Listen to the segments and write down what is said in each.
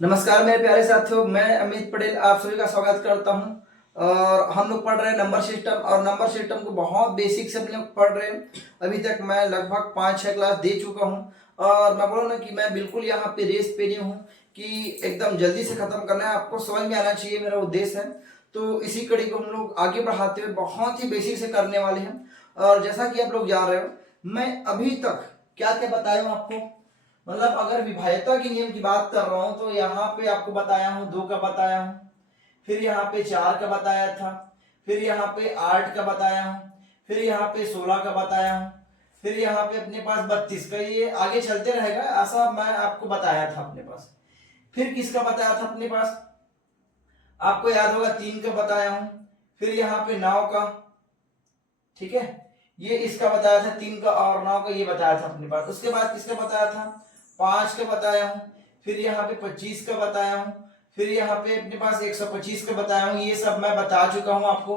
नमस्कार मेरे प्यारे साथियों, मैं अमित पटेल आप सभी का स्वागत करता हूं। और हम लोग पढ़ रहे हैं नंबर सिस्टम, और नंबर सिस्टम को बहुत बेसिक से हम लोग पढ़ रहे हैं। अभी तक मैं लगभग 5-6 क्लास दे चुका हूं, और मैं बोला ना कि मैं बिल्कुल यहाँ पे रेस पे नहीं हूँ कि एकदम जल्दी से खत्म करना है। आपको समझ में आना चाहिए मेरा उद्देश्य है। तो इसी कड़ी को हम लोग आगे बढ़ाते हुए बहुत ही बेसिक से करने वाले हैं। और जैसा कि आप लोग जान रहे हो, मैं अभी तक क्या क्या बताया हूँ आपको। मतलब अगर विभाज्यता के नियम की बात कर रहा हूं तो यहाँ पे आपको बताया हूं 2 का बताया हूं, फिर यहाँ पे 4 का बताया था, फिर यहाँ पे 8 का बताया हूं, फिर यहाँ पे 16 का बताया हूं, फिर यहाँ पे अपने पास 32 का। ये आगे चलते रहेगा, ऐसा मैं आपको बताया था अपने पास। फिर किसका बताया था अपने पास, आपको याद होगा 3 का बताया हूं, फिर यहाँ पे 9 का। ठीक है, ये इसका बताया था 3 का, और 9 का ये बताया था अपने पास। उसके बाद किसका बताया था, 5 का बताया हूं, फिर यहाँ पे 25 का बताया हूं, फिर यहाँ पे अपने पास 125 का बताया हूं। ये सब मैं बता चुका हूं आपको।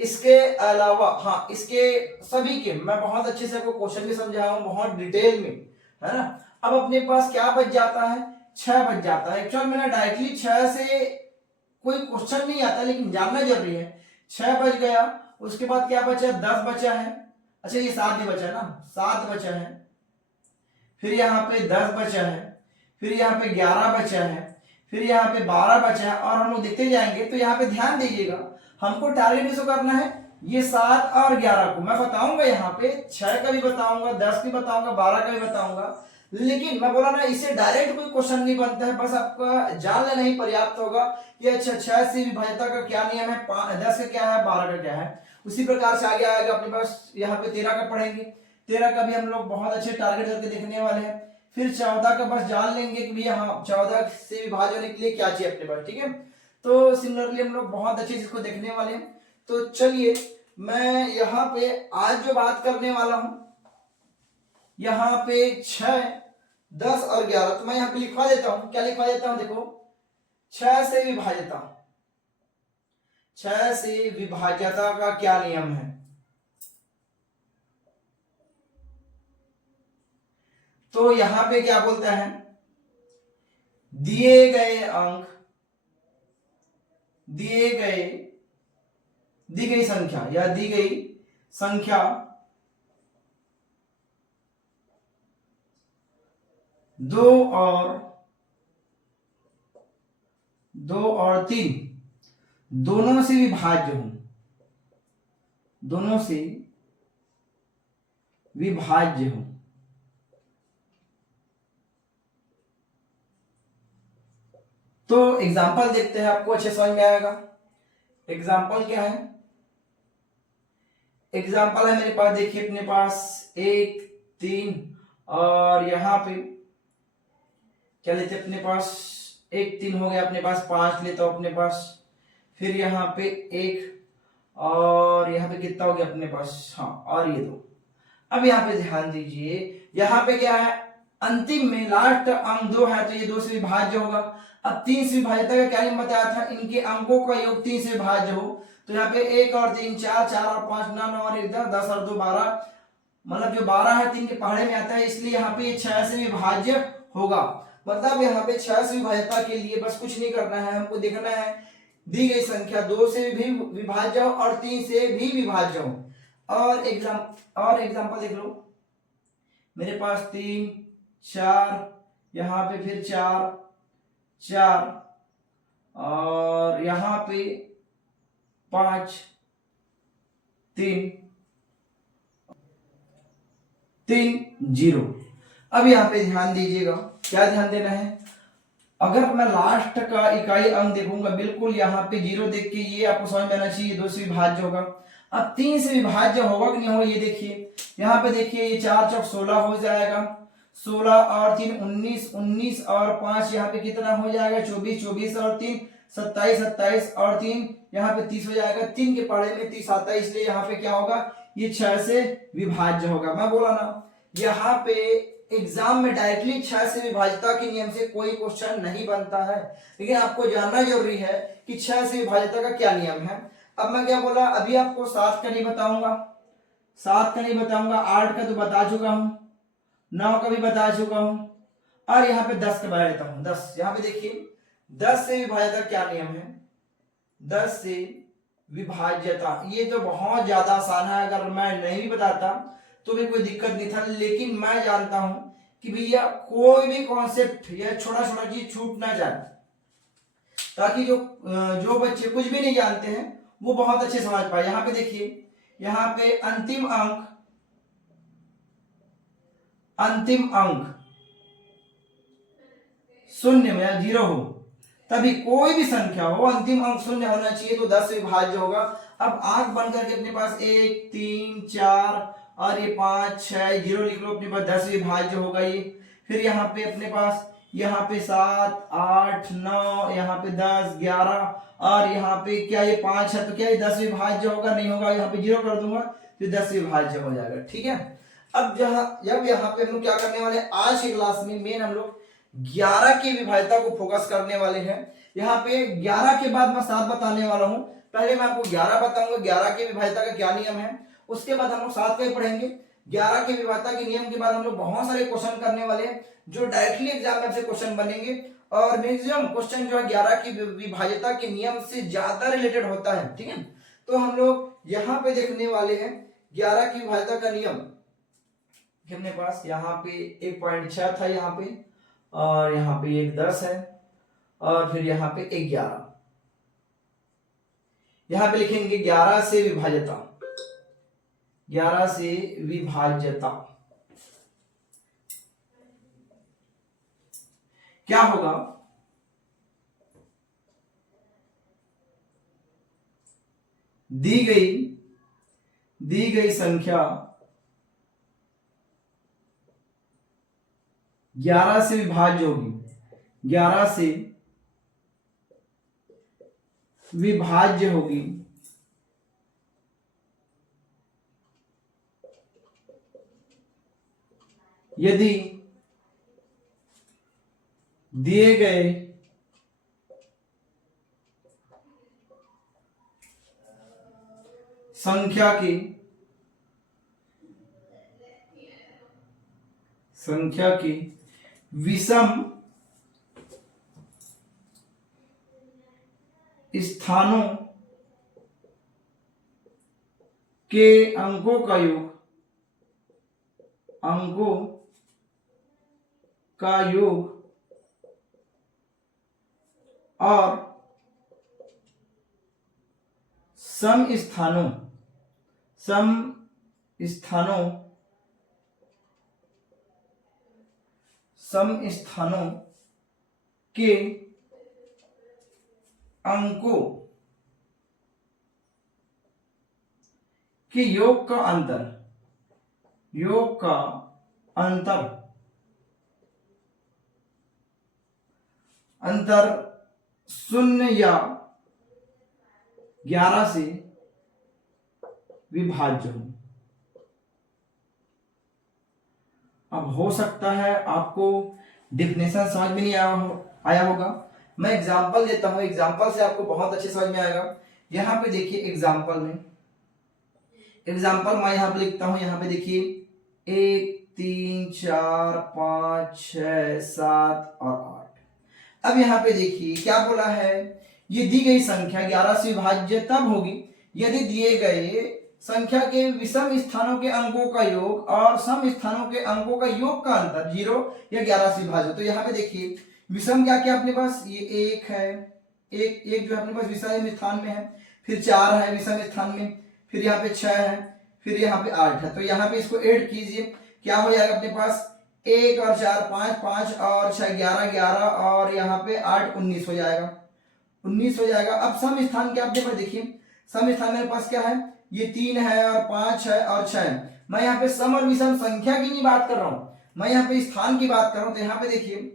इसके अलावा हाँ, इसके सभी के मैं बहुत अच्छे से आपको क्वेश्चन भी समझाया हूं, बहुत डिटेल में, है ना। अब अपने पास क्या बच जाता है, 6 बच जाता है। एक्चुअल में ना डायरेक्टली 6 से कोई क्वेश्चन नहीं आता, लेकिन जानना जरूरी है। 6 बच गया, उसके बाद क्या बचा, 10 बचा है। अच्छा, ये 7 भी बचा ना, 7 बचा है। फिर यहाँ पे 10 बचा है, फिर यहाँ पे 11 बचा है, फिर यहाँ पे 12 बचा है। और हम लोग देखते जाएंगे तो यहाँ पे ध्यान दीजिएगा, हमको टारगेट इसको करना है ये 7 और 11 को। मैं बताऊंगा यहाँ पे 6 का भी बताऊंगा, 10 भी बताऊंगा, 12 का भी बताऊंगा। लेकिन मैं बोला ना, इससे डायरेक्ट कोई क्वेश्चन नहीं बनता है, बस आपका जान लेना ही पर्याप्त होगा कि अच्छा 6 से विभाज्यता का क्या नियम है, 10 का क्या है, 12 का क्या है। उसी प्रकार से आगे आएगा अपने पास। यहाँ पे 13 का पढ़ेंगे, 13 का भी हम लोग बहुत अच्छे टारगेट करके देखने वाले हैं। फिर 14 का बस जान लेंगे कि भैया हाँ 14 से विभाज्य होने के लिए क्या चाहिए अपने पास। ठीक है, तो सिमिलरली हम लोग बहुत अच्छे इसको देखने वाले हैं। तो चलिए, मैं यहाँ पे आज जो बात करने वाला हूं, यहाँ पे 6, 10 और 11, तो मैं यहाँ पे लिखवा देता हूं। क्या लिखवा देता हूं, देखो, 6 से विभाज्यता, 6 से विभाज्यता का क्या नियम है। तो यहां पे क्या बोलता है, दिए गए अंक, दिए गए, दी गई संख्या या दी गई संख्या 2 और 3 दोनों से विभाज्य हो, दोनों से विभाज्य हो। तो एग्जाम्पल देखते हैं, आपको अच्छे समझ में आएगा। एग्जाम्पल क्या है, एग्जाम्पल है मेरे पास, देखिए अपने पास 1, 3, और यहां पे क्या लेते अपने पास, 1, 3 हो गया, अपने पास 5 लेता हूं अपने पास। फिर यहाँ पे 1, और यहाँ पे कितना हो गया अपने पास, हाँ, और ये 2। अब यहाँ पे ध्यान दीजिए, यहाँ पे क्या है, अंतिम में लास्ट अंक 2 है, तो ये 2 से विभाज्य होगा। अब 3 से विभाज्यता का क्या नियम बताया था, इनके अंकों का योग 3 से विभाज्य हो। तो यहाँ पे 1 और 3 4, 4 और 5 9, 9 और 1 10, 10 और 2 12, मतलब जो 12 है 3 के पहाड़े में आता है, इसलिए यहाँ पे ये 6 से विभाज्य होगा। मतलब यहाँ पे 6 से विभाज्यता के लिए बस कुछ नहीं करना है, हमको देखना है दी गई संख्या 2 से भी विभाज्य हो और 3 से भी विभाज्य हो। और एग्जाम्पल देख लो, मेरे पास 3, 4, यहाँ पे फिर 4, 4, और यहाँ पे 5, 3, 3, 0। अब यहाँ पे ध्यान दीजिएगा, क्या ध्यान देना है, अगर मैं लास्ट का इकाई अंक देखूंगा, बिल्कुल यहाँ पे 0 देख के ये आपको समझ में आना चाहिए 2 से विभाज्य होगा। अब 3 से विभाज्य होगा कि नहीं होगा, ये देखिए, यहाँ पे देखिए, ये 4 चौक 16 हो जाएगा, 16 और 3 19, 19 और 5 यहाँ पे कितना हो जाएगा, 24, 24 और 3 27, 27 और 3 यहाँ पे 30 हो जाएगा। 3 के पहाड़े में 30 आता है, इसलिए यहाँ पे क्या होगा, ये 6 से विभाज्य होगा। मैं बोला ना, यहाँ पे एग्जाम में डायरेक्टली 6 से विभाज्यता के नियम से कोई क्वेश्चन नहीं बनता है, लेकिन आपको जानना जरूरी है कि 6 से विभाज्यता का क्या नियम है। अब मैं क्या बोला, अभी आपको 7 का नहीं बताऊंगा, 7 का नहीं बताऊंगा, 8 का तो बता चुका हूं, 9 का भी बता चुका हूं, और यहाँ पे 10 के बारे लेता हूं 10। यहाँ पे देखिए 10 से विभाज्यता क्या नियम है, 10 से विभाज्यता, ये तो बहुत ज्यादा आसान है, अगर मैं नहीं भी बताता तो भी कोई दिक्कत नहीं था, लेकिन मैं जानता हूं कि भैया कोई भी कॉन्सेप्ट या छोटा छोटा चीज छूट ना जाए, ताकि जो बच्चे कुछ भी नहीं जानते हैं वो बहुत अच्छे समझ पाए। यहाँ पे देखिए, यहाँ पे अंतिम अंक शून्य में या 0 हो, तभी कोई भी संख्या हो अंतिम अंक शून्य होना चाहिए, तो 10 से विभाज्य होगा। अब आंख बंद करके अपने पास 1 3 4 और ये 5 6 0 लिख लो, अपने पास 10 से विभाज्य होगा ये। फिर यहाँ पे अपने पास यहाँ पे 7 8 9, यहाँ पे 10 11 और यहाँ पे क्या ये 5 है, तो क्या ये 10 विभाज्य होगा? नहीं होगा। यहाँ पे 0 कर दूंगा तो 10 विभाज्य हो जाएगा। ठीक है, अब जब यहाँ पे हम लोग क्या करने वाले हैं, आज की क्लास में मेन हम लोग 11 की विभाज्यता को फोकस करने वाले हैं। यहाँ पे 11 के बाद मैं 7 बताने वाला हूँ। पहले मैं आपको 11 बताऊंगा, 11 की विभाज्यता का क्या नियम है, उसके बाद हम लोग 7 का ही पढ़ेंगे। 11 की विभाज्यता के नियम के बाद हम लोग बहुत सारे क्वेश्चन करने वाले हैं जो डायरेक्टली एग्जाम में आपसे क्वेश्चन बनेंगे, और मैक्सिमम क्वेश्चन जो है 11 की विभाज्यता के नियम से ज्यादा रिलेटेड होता है। ठीक है, तो हम लोग यहाँ पे देखने वाले हैं 11 की विभाज्यता का नियम। अपने पास यहाँ पे 1.6 था यहाँ पे, और यहाँ पे एक 10 है, और फिर यहाँ पे एक 11। यहाँ पे लिखेंगे 11 से विभाज्यता, 11 से विभाज्यता क्या होगा, दी गई संख्या 11 से विभाज्य होगी, 11 से विभाज्य होगी यदि दिए गए संख्या की विषम स्थानों के अंकों का योग और सम स्थानों के अंकों के योग का अंतर 0 या 11 से विभाज्य हो। अब हो सकता है आपको डिफिनेशन समझ में नहीं आया होगा, मैं एग्जांपल देता हूं, एग्जांपल से आपको बहुत अच्छे समझ में आएगा। यहाँ पे देखिए एग्जांपल मैं यहाँ पे लिखता हूं, यहाँ पे देखिए 1 3 4 5 6 7 और 8। अब यहाँ पे देखिए क्या बोला है, ये दी गई संख्या 11 से विभाज्य तब होगी यदि दिए गए संख्या के विषम स्थानों के अंकों का योग और सम स्थानों के अंकों का योग का अंतर 0 या 11 से विभाज्य। तो यहाँ पे देखिए विषम क्या क्या अपने पास, ये 1 है, एक जो अपने पास विषम स्थान में है, फिर 4 है विषम स्थान में, फिर यहाँ पे 6 है, फिर यहाँ पे 8 है। तो यहाँ पे इसको ऐड कीजिए, क्या हो जाएगा अपने पास 1 और 4 5, 5 और 6 11, 11 और यहाँ पे 8 19 हो जाएगा, 19 हो जाएगा। अब सम स्थान क्या अपने पास देखिए, सम स्थान मेरे पास क्या है, ये 3 है और 5 है और 6 है। मैं यहाँ पे सम और विषम संख्या की नहीं बात कर रहा हूं, मैं यहाँ पे स्थान की बात कर रहा हूं। तो यहाँ पे देखिए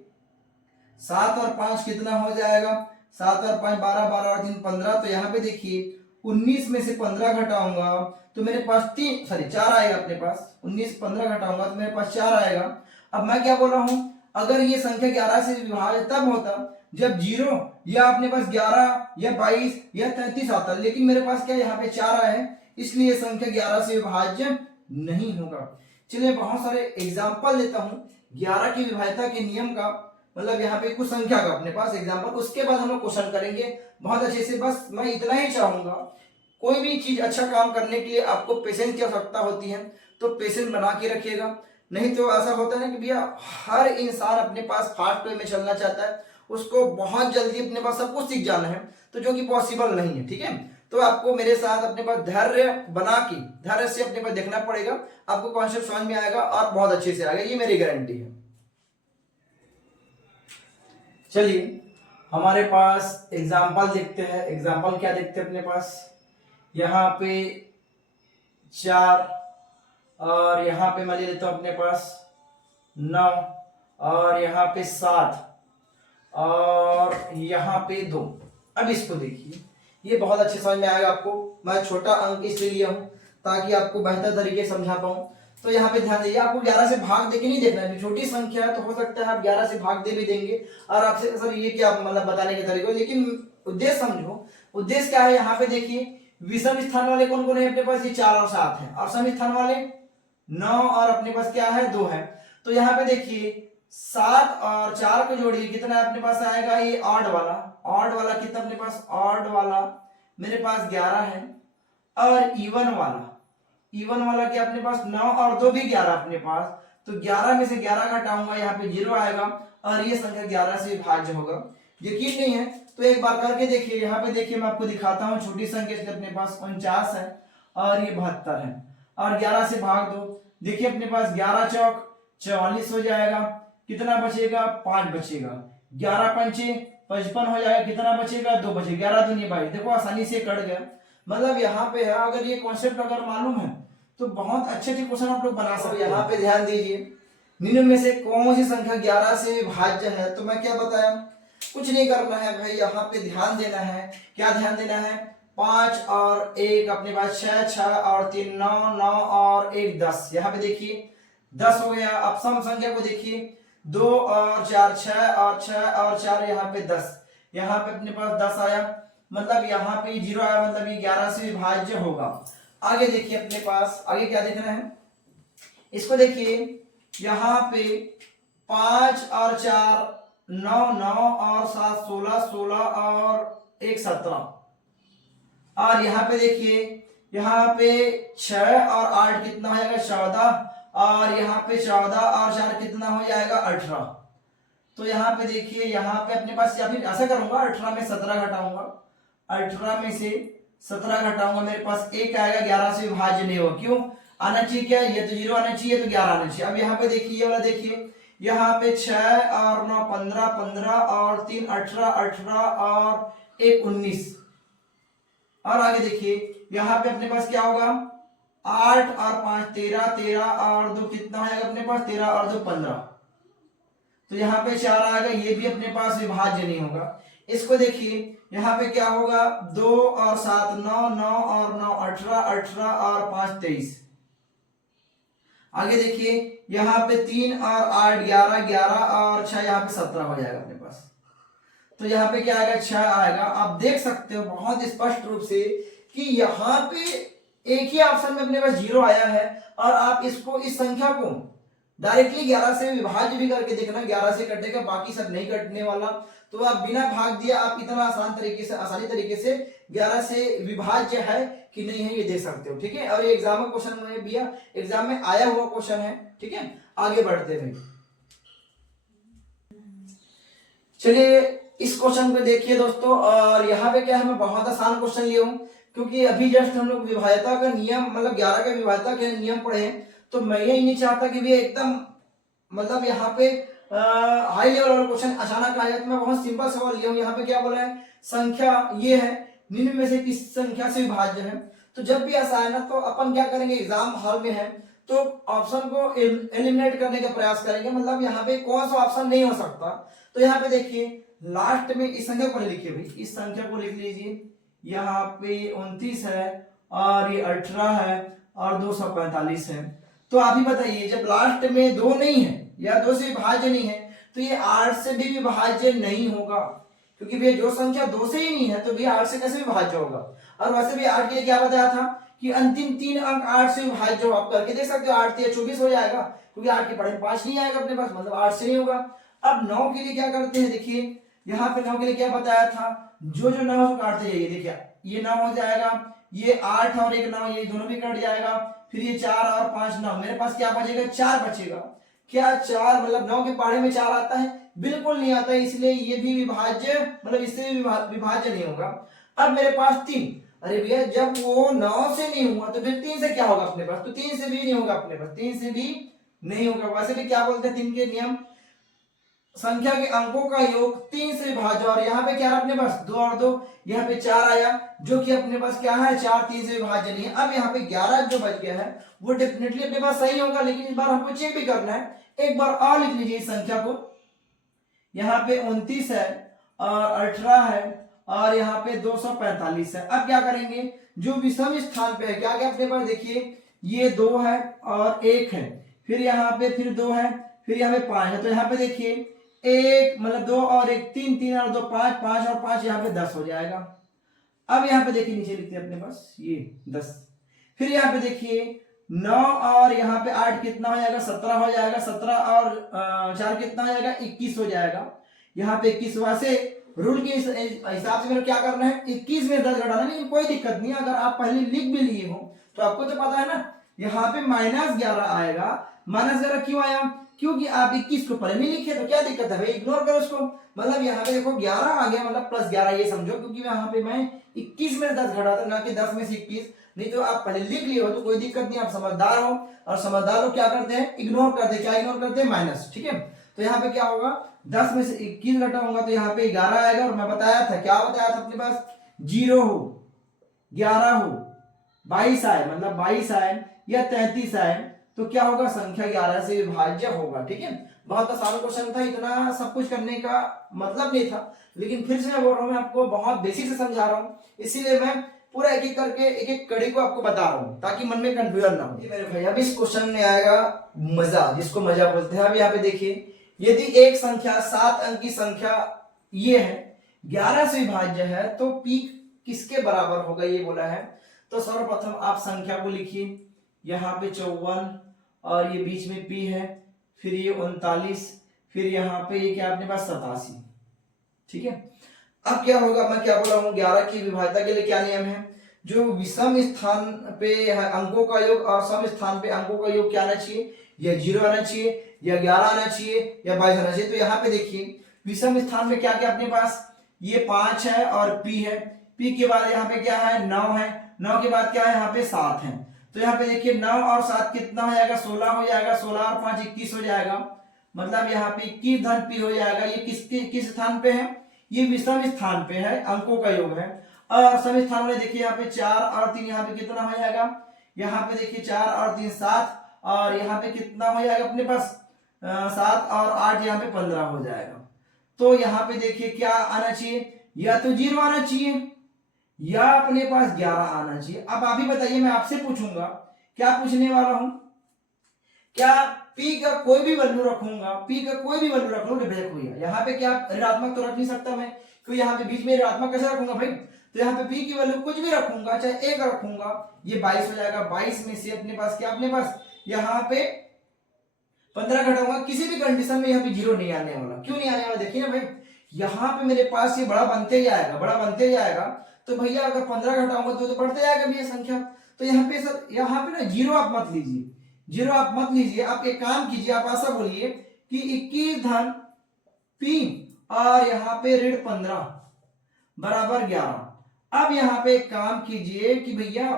7 और 5 कितना हो जाएगा, 7 और 5 12, 12 और 3 15। तो यहाँ पे देखिए 19 में से 15 घटाऊंगा तो मेरे पास 4 आएगा अपने पास, 19 15 घटाऊंगा तो मेरे पास 4 आएगा। अब मैं क्या बोल रहा हूं, अगर ये संख्या 11 से विभाज्य तब होता जब 0 या अपने पास 11 या 22 या 33 आता, लेकिन मेरे पास क्या यहाँ पे 4 आए हैं, इसलिए संख्या 11 से विभाज्य नहीं होगा। चलिए बहुत सारे एग्जाम्पल देता हूं 11 की विभाज्यता के नियम का, मतलब यहाँ पे कुछ संख्या का अपने पास एग्जाम्पल, उसके बाद हम लोग क्वेश्चन करेंगे बहुत अच्छे से। बस मैं इतना ही चाहूंगा, कोई भी चीज अच्छा काम करने के लिए आपको पेशेंस की आवश्यकता होती है, तो पेशेंस बना के रखिएगा। नहीं तो ऐसा होता है ना कि भैया हर इंसान अपने पास फास्ट वे में चलना चाहता है, उसको बहुत जल्दी अपने पास सब कुछ सीख जाना है, तो जो कि पॉसिबल नहीं है, ठीक है। तो आपको मेरे साथ अपने पास धैर्य बना के, धैर्य से अपने पास देखना पड़ेगा, आपको कॉन्सेप्ट समझ में आएगा और बहुत अच्छे से आएगा, ये मेरी गारंटी है। चलिए हमारे पास एग्जाम्पल देखते हैं। एग्जाम्पल क्या देखते हैं अपने पास, यहाँ पे 4 और यहाँ पे मैं ले लेता हूं अपने पास 9 और यहाँ पे 7 और यहाँ पे 2। अब इसको देखिए, ये बहुत अच्छे समझ में आएगा आपको। मैं छोटा अंक इसलिए लिया हूं ताकि आपको बेहतर तरीके से समझा पाऊं। तो यहाँ पे ध्यान दीजिए, आपको 11 से भाग दे के नहीं देखना है, छोटी संख्या है तो हो सकता है आप 11 से भाग दे भी देंगे और आपसे सर ये क्या मतलब बताने के तरीके, लेकिन उद्देश्य समझो। उद्देश्य क्या है, यहाँ पे देखिए विषम स्थान वाले कौन कौन है अपने पास, ये 4 और 7 है, और सम स्थान वाले 9 और अपने पास क्या है 2 है। तो यहाँ पे देखिए 7 और 4 को जोड़िए, कितना अपने पास आएगा, ये ऑड वाला। ऑड वाला कितना अपने पास, ऑड वाला मेरे पास 11 है, और इवन वाला, इवन वाला क्या अपने पास 9 और 2 भी 11 अपने पास। तो 11 में से 11 घटाऊंगा, यहाँ पे 0 आएगा और ये संख्या 11 से भाज्य होगा। यकीन नहीं है तो एक बार करके देखिए। यहाँ पे देखिए मैं आपको दिखाता हूँ, छोटी संख्या से अपने पास 49 है और ये 72 है, और 11 से भाग दो, देखिए अपने पास 11 चौक 44 हो जाएगा, कितना बचेगा 5 बचेगा, 11 पंचे 55 हो जाएगा, कितना बचेगा 2 बचेगा, 11 दूनी 22। देखो आसानी से कट गया। मतलब यहाँ पे है, अगर ये कॉन्सेप्ट अगर मालूम है तो बहुत अच्छे अच्छे क्वेश्चन आप लोग बना सकते हैं। यहाँ पे ध्यान दीजिए, निम्न में से कौन सी संख्या 11 से भाज्य है, तो मैं क्या बताया, कुछ नहीं करना है भाई, यहाँ पे ध्यान देना है। क्या ध्यान देना है, 5 और 1 अपने पास 6, 6 और 3 9, 9 और 1 10। यहाँ पे देखिए 10 हो गया। अब सम संख्या को देखिए, 2 और 4 6 और 6 और 4 यहाँ पे 10, यहाँ पे अपने पास 10 आया, मतलब यहाँ पे 0 आया, मतलब ये 11 से विभाज्य होगा। आगे देखिए अपने पास, आगे क्या देख रहे हैं, इसको देखिए, यहाँ पे 5 और 4 9, 9 और 7 16, 16 और 1 17, और यहाँ पे देखिए, यहाँ पे 6 और 8 कितना हो जाएगा 14, और यहाँ पे 14 और 4 कितना हो जाएगा 18। तो यहाँ पे देखिए, यहाँ पे अपने पास, या फिर ऐसा करूंगा 18 में 17 घटाऊंगा, 18 में से 17 घटाऊंगा, मेरे पास 1 आएगा, 11 से विभाज्य नहीं होगा। क्यों आना चाहिए, क्या ये तो 0 आना चाहिए, तो 11 आना चाहिए। अब यहाँ पे देखिए, ये वाला देखिए, यहाँ पे 6 और 9 15, 15 और 3 18, 18 और 1 19, और आगे देखिए यहाँ पे अपने पास क्या होगा, 8 और 5 13, 13 और 2 कितना हो जाएगा अपने पास 13 और 2 15। तो यहाँ पे 4 आएगा, ये भी अपने पास विभाज्य नहीं होगा। इसको देखिए, यहाँ पे क्या होगा, 2 और 7 9, 9 और 9 18, 18 और 5 23। आगे देखिए, यहाँ पे 3 और 8 11, 11 और 6 यहाँ पे 17 हो जाएगा अपने पास। तो यहाँ पे क्या आएगा 6 आएगा। आप देख सकते हो बहुत स्पष्ट रूप से कि यहाँ पे एक ही ऑप्शन में अपने पास 0 आया है, और आप इसको, इस संख्या को डायरेक्टली 11 से विभाज्य भी करके देखना, 11 से कटेगा, बाकी सब नहीं कटने वाला। तो आप बिना भाग दिया आप इतना आसानी तरीके से 11 से विभाज्य है कि नहीं है ये देख सकते हो, ठीक है। और ये एग्जाम में क्वेश्चन में भी, एग्जाम में आया हुआ क्वेश्चन है, ठीक है। आगे बढ़ते हैं, चलिए इस क्वेश्चन को देखिए दोस्तों। और यहाँ पे क्या है, मैं बहुत आसान क्वेश्चन लिया हूँ, क्योंकि अभी जस्ट हम लोग विभाज्यता का नियम, मतलब 11 का विभाज्यता के नियम पढ़े हैं, तो मैं ये नहीं चाहता कि भी एकदम मतलब यहाँ पे हाई लेवल वाला क्वेश्चन अचानक आ जाए। तो मैं बहुत सिंपल सवाल लिया हूँ। यहाँ पे क्या बोला है, संख्या ये है, निम्न में से किस संख्या से विभाज्य है। तो जब भी ऐसा है ना, तो अपन क्या करेंगे, एग्जाम हॉल में है तो ऑप्शन को एलिमिनेट करने का प्रयास करेंगे, मतलब यहाँ पे कौन सा ऑप्शन नहीं हो सकता। तो यहाँ पे देखिए लास्ट में इस संख्या को लिखिए भाई, इस संख्या को लिख लीजिए, यहाँ पे 29 है और ये 18 है और 245 है। तो आप ही बताइए, जब लास्ट में 2 नहीं है या 2 से विभाज्य नहीं है, तो ये 8 से भी विभाज्य नहीं होगा, क्योंकि भैया जो संख्या 2 से ही नहीं है तो भैया 8 से कैसे विभाज्य होगा। और वैसे भी 8 के लिए क्या बताया था कि अंतिम 3 अंक 8 से विभाज्य हो। आप करके देख सकते हो, 8 या 24 हो जाएगा, क्योंकि 8 के पढ़े 5 नहीं आएगा अपने पास, मतलब 8 से नहीं होगा। अब 9 के लिए क्या करते हैं, देखिए यहाँ पे 9 के लिए क्या बताया था, जो 9 है उसको काटते जाइए। देखिए ये 9 हो जाएगा, ये 8 और 1 9, ये दोनों भी कट जाएगा, फिर ये 4 और 5 9, मेरे पास क्या बचेगा, 4 बचेगा। क्या 4 मतलब 9 के पहाड़े में 4 आता है, बिल्कुल नहीं आता है, इसलिए ये भी विभाज्य मतलब इससे भी विभाज्य नहीं होगा। अब मेरे पास 3, अरे भैया जब वो 9 से नहीं हुआ तो फिर 3 से क्या होगा अपने पास, तो 3 से भी नहीं होगा अपने पास, 3 से भी नहीं होगा। वैसे भी क्या बोलते हैं 3 के नियम, संख्या के अंकों का योग 3 से विभाज्य, और यहाँ पे क्या है अपने पास 2 और 2, यहाँ पे 4 आया, जो कि अपने पास क्या है 4, 3 से विभाज्य नहीं है। अब यहाँ पे 11 जो बच गया है वो डेफिनेटली अपने पास सही होगा, लेकिन इस बार हमको चेक भी करना है। एक बार और लिख लीजिए इस संख्या को, यहाँ पे 29 है और 18 है और यहाँ पे 245 है। अब क्या करेंगे, जो विषम स्थान पे है क्या क्या अपने पास, देखिए ये 2 है और 1 है, फिर यहाँ पे फिर 2 है, फिर यहाँ पे 5 है, तो यहाँ पे देखिए 1 मतलब 2 और 1 3, 3 और 2 5, 5 और 5 यहाँ पे 10 हो जाएगा। अब यहाँ पे देखिए नीचे लिखते हैं अपने पास ये 10, फिर यहाँ पे देखिए 9 और यहाँ पे 8 कितना हो जाएगा, 17 हो जाएगा, 17 और 4 कितना हो जाएगा, 21 हो जाएगा। यहाँ पे 21 वैसे रूल के हिसाब से मेरे क्या करना है, 21 में 10 घटाना, लेकिन कोई दिक्कत नहीं, अगर आप पहले लिख भी लिए हो तो आपको तो पता है ना, यहाँ पे -11 आएगा। -11 क्यों आया, क्योंकि आप 21 को पहले नहीं लिखे, तो क्या दिक्कत है भाई, इग्नोर करो उसको। मतलब यहाँ पे देखो 11 आ गया, मतलब +11 ये समझो, क्योंकि यहाँ पे मैं 21 में 10 घटाता ना कि 10 में से 21, नहीं तो आप पहले लिख लिए हो तो कोई दिक्कत नहीं, आप समझदार हो, और समझदार लोग क्या करते हैं, इग्नोर करते हैं। क्या इग्नोर करते हैं, माइनस, ठीक है। तो यहाँ पे क्या होगा, 10 में से 21 घटाऊंगा तो यहाँ पे 11 आएगा, और मैं बताया था, क्या बताया था अपने पास, 0 हो, 11 हो, 22 आए, मतलब 22 आए या 33 आए, तो क्या होगा, संख्या 11 से विभाज्य होगा, ठीक है। बहुत आसान क्वेश्चन था, इतना सब कुछ करने का मतलब नहीं था, लेकिन फिर से मैं बोल रहा हूँ, मैं आपको बहुत बेसिक से समझा रहा हूँ, इसीलिए मैं पूरा एक एक करके एक एक कड़ी को आपको बता रहा हूँ, ताकि मन में कंफ्यूजन ना हो। मेरे भाई अब इस क्वेश्चन में आएगा मजा, जिसको मजा बोलते हैं। अब यहाँ पे देखिए, यदि एक संख्या 7 अंक की संख्या ये है, 11 से विभाज्य है, तो पी किसके बराबर होगा ये बोला है। तो सर्वप्रथम आप संख्या को लिखिए, यहाँ पे 54 और ये बीच में पी है, फिर ये 39, फिर यहाँ पे ये क्या अपने पास 87, ठीक है। अब क्या होगा, मैं क्या बोला हूँ, 11 की विभाज्यता के लिए क्या नियम है, जो विषम स्थान पे है अंकों का योग और सम स्थान पे अंकों का योग क्या आना चाहिए, या 0 आना चाहिए, या 11 आना चाहिए, या 22 आना चाहिए। तो यहाँ पे देखिए विषम स्थान में क्या क्या अपने पास, ये 5 है और पी है, पी के बाद यहाँ पे क्या है 9 है, 9 के बाद क्या है यहाँ पे 7 है। तो यहाँ पे देखिए 9 और 7 कितना हो जाएगा, 16 हो जाएगा, 16 और 5 21 हो जाएगा, मतलब यहाँ पे 21 धन पी हो जाएगा। ये किस स्थान पे है, ये विषम स्थान पे है, अंकों का योग है। और सम स्थान में देखिए यहाँ पे 4 और 3, यहाँ पे कितना हो जाएगा, यहाँ पे देखिए 4 और 3 7, और यहाँ पे कितना हो जाएगा अपने पास 7 और 8, यहाँ पे 15 हो जाएगा। तो यहाँ पे देखिए क्या आना चाहिए, या तो 0 आना चाहिए या अपने पास 11 आना चाहिए। अब आप ही बताइए, मैं आपसे पूछूंगा, क्या पूछने वाला हूं, क्या पी का कोई भी वैल्यू रखूंगा, पी का कोई भी वैल्यू रख लो भैया, यहाँ पे क्या ऋणात्मक तो रख नहीं सकता मैं, क्योंकि यहाँ पे बीच में ऋणात्मक कैसे रखूंगा भाई, तो यहाँ पे पी की वैल्यू कुछ भी रखूंगा, चाहे 1 रखूंगा, ये 22 हो जाएगा। 22 में से अपने पास क्या, अपने पास यहाँ पे 15 घटाऊंगा, किसी भी कंडीशन में यहाँ पे 0 नहीं आने वाला। क्यों नहीं आने वाला, देखिए ना भाई, यहाँ पे मेरे पास ये बड़ा बनते ही आएगा, बड़ा बनते ही आएगा, तो भैया अगर 15 घटाऊंगा तो बढ़ते जाएगा भैया संख्या। तो यहाँ पे सर, यहाँ पे ना 0 आप मत लीजिए, 0 आप मत लीजिए, आप एक काम कीजिए, आप ऐसा बोलिए कि 21 धन पी और यहाँ पे ऋण 15 बराबर 11। अब यहाँ पे एक काम कीजिए कि भैया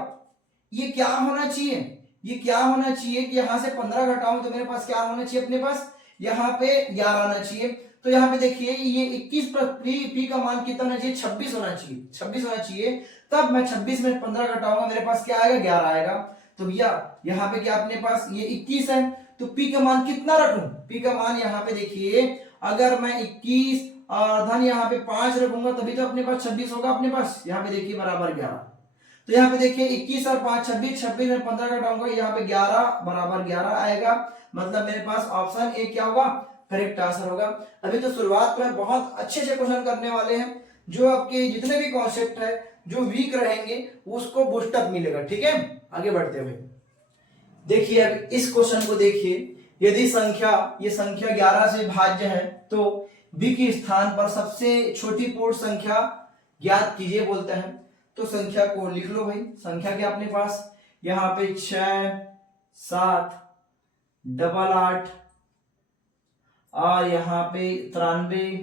ये क्या होना चाहिए, ये क्या होना चाहिए कि यहाँ से 15 घटाऊं तो मेरे पास क्या होना चाहिए, अपने पास यहाँ पे 11 आना चाहिए। तो यहाँ पे देखिए ये 21 पर पी का मान कितना होना चाहिए, 26 होना चाहिए, 26 होना चाहिए। तब मैं 26 में 15 घटाऊंगा, मेरे पास क्या आएगा, 11 आएगा। तो भैया यहाँ पे क्या अपने पास ये 21 है, तो पी का मान कितना रखूं, पी का मान यहाँ पे देखिए, अगर मैं 21 और धन यहाँ पे 5 रखूंगा तभी तो अपने पास 26 होगा अपने पास। यहाँ पे देखिए बराबर 11, तो यहाँ पे देखिए 21 और 5 26, 26 में 15 घटाऊंगा, यहाँ पे 11 बराबर 11 आएगा। मतलब मेरे पास ऑप्शन ए क्या होगा, करेक्ट आंसर होगा। अभी तो शुरुआत में बहुत अच्छे से क्वेश्चन करने वाले हैं, जो आपके जितने भी कॉन्सेप्ट है जो वीक रहेंगे उसको बूस्टअप मिलेगा। ठीक है, आगे बढ़ते हुए देखिए अब इस क्वेश्चन को देखिए, यदि ये संख्या 11 से भाज्य है तो बी के स्थान पर सबसे छोटी पूर्ण संख्या ज्ञात कीजिए बोलता है। तो संख्या को लिख लो भाई, संख्या क्या अपने पास यहाँ पे 6 7 8 और यहाँ पे 93,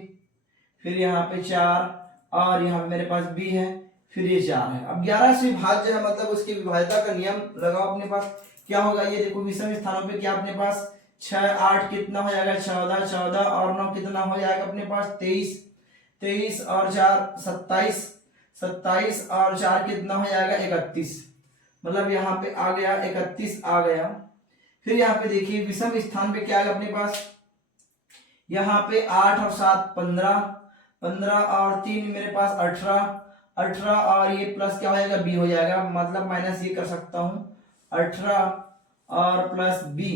फिर यहाँ पे 4 और यहाँ पे मेरे पास बी है, फिर ये 4 है। अब 11 से भाज्य है मतलब उसकी विभाज्यता का नियम लगाओ अपने पास। क्या होगा ये देखो, विषम स्थानों पे क्या अपने पास 6 8 कितना हो जाएगा 14, 14 और 9 कितना हो जाएगा अपने पास 23, 23 और 4 27, 27 और 4 कितना हो जाएगा 31, मतलब यहाँ पे आ गया 31 आ गया। फिर यहाँ पे देखिए विषम स्थान पे क्या है अपने पास, यहाँ पे 8 और 7 15, 15 और 3 मेरे पास 18, 18 और ये प्लस क्या हो जाएगा बी हो जाएगा, मतलब माइनस ये कर सकता हूँ 18 और प्लस बी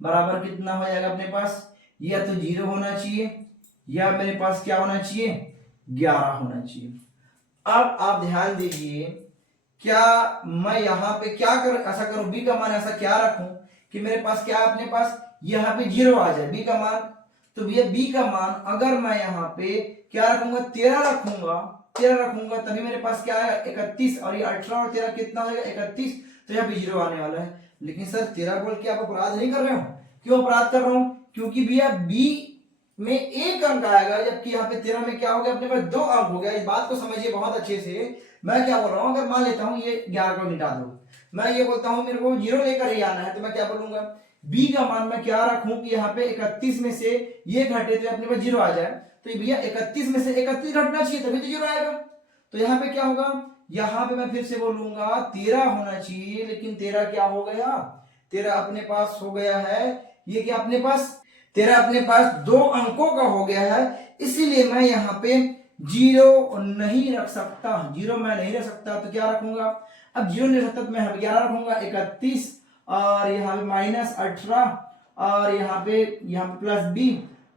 बराबर कितना हो जाएगा अपने पास, या तो 0 होना चाहिए या मेरे पास क्या होना चाहिए 11 होना चाहिए। अब आप ध्यान दीजिए, क्या मैं यहाँ पे क्या कर ऐसा करूं, बी का मान ऐसा क्या रखूं कि मेरे पास क्या अपने पास यहाँ पे 0 आ जाए बी का मान। तो भैया बी का मान अगर मैं यहाँ पे क्या रखूंगा 13 रखूंगा, 13 रखूंगा तभी मेरे पास क्या है 31, और ये 18 और 13 कितना होगा 31, तो यहाँ पे 0 आने वाला है। लेकिन सर 13 बोल के आप अपराध नहीं कर रहे हो, क्यों अपराध कर रहा हूँ, क्योंकि भैया बी में 1 अंक आएगा जबकि यहाँ पे 13 में क्या हो गया अपने पास 2 अंक हो गया। इस बात को समझिए बहुत अच्छे से। मैं क्या बोल रहा हूँ, अगर मान लेता हूँ ये 11 को मिटा दो, मैं ये बोलता हूँ मेरे को 0 लेकर ही आना है, तो मैं क्या बोलूंगा बी का मान मैं क्या रखूं कि यहाँ पे 31 में से ये घटे तो अपने पास 0 आ जाए। तो भैया 31 में से 31 घटना चाहिए तभी तो 0 आएगा। तो यहाँ पे क्या होगा, यहाँ पे मैं फिर से बोलूंगा 13 होना चाहिए, लेकिन 13 क्या हो गया, 13 अपने पास हो गया है ये क्या अपने पास 13 अपने पास 2 अंकों का हो गया है, इसीलिए मैं यहाँ पे 0 नहीं रख सकता, 0 मैं नहीं रख सकता। तो क्या रखूंगा, अब 0 नहीं रख सकता तो मैं 11 रखूंगा 31 और यहाँ पे माइनस 18 और यहाँ पे प्लस बी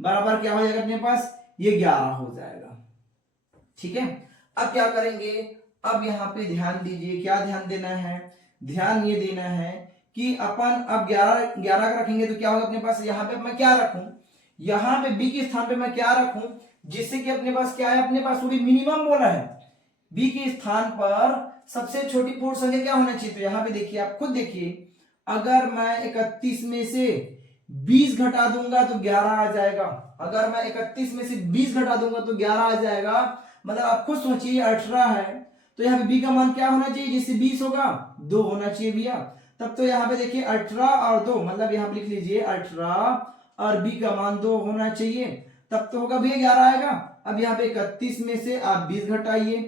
बराबर क्या हो जाएगा अपने पास ये 11 हो जाएगा। ठीक है, अब क्या करेंगे, अब यहाँ पे ध्यान दीजिए, क्या ध्यान देना है, ध्यान ये देना है कि अपन अब 11 का रखेंगे तो क्या होगा अपने पास, यहाँ पे मैं क्या रखूं, यहाँ पे बी के स्थान पे मैं क्या रखूं जिससे कि अपने पास क्या है, अपने पास वो भी मिनिमम बोला है, बी के स्थान पर सबसे छोटी पूर्ण संख्या क्या होना चाहिए। तो यहाँ पे देखिए आप खुद देखिए, अगर मैं 31 में से 20 घटा दूंगा तो 11 आ जाएगा, अगर मैं 31 में से 20 घटा दूंगा तो 11 आ जाएगा, मतलब आप खुद सोचिए 18 है तो यहाँ पे बी का मान क्या होना चाहिए, जिससे 20 होगा 2 होना चाहिए भैया। तब तो यहाँ पे देखिए 18 और 2 मतलब यहाँ पे लिख लीजिए 18 और बी का मान 2 होना चाहिए, तब तो होगा भैया 11 आएगा। अब यहाँ पे 31 में से आप 20 घटाइए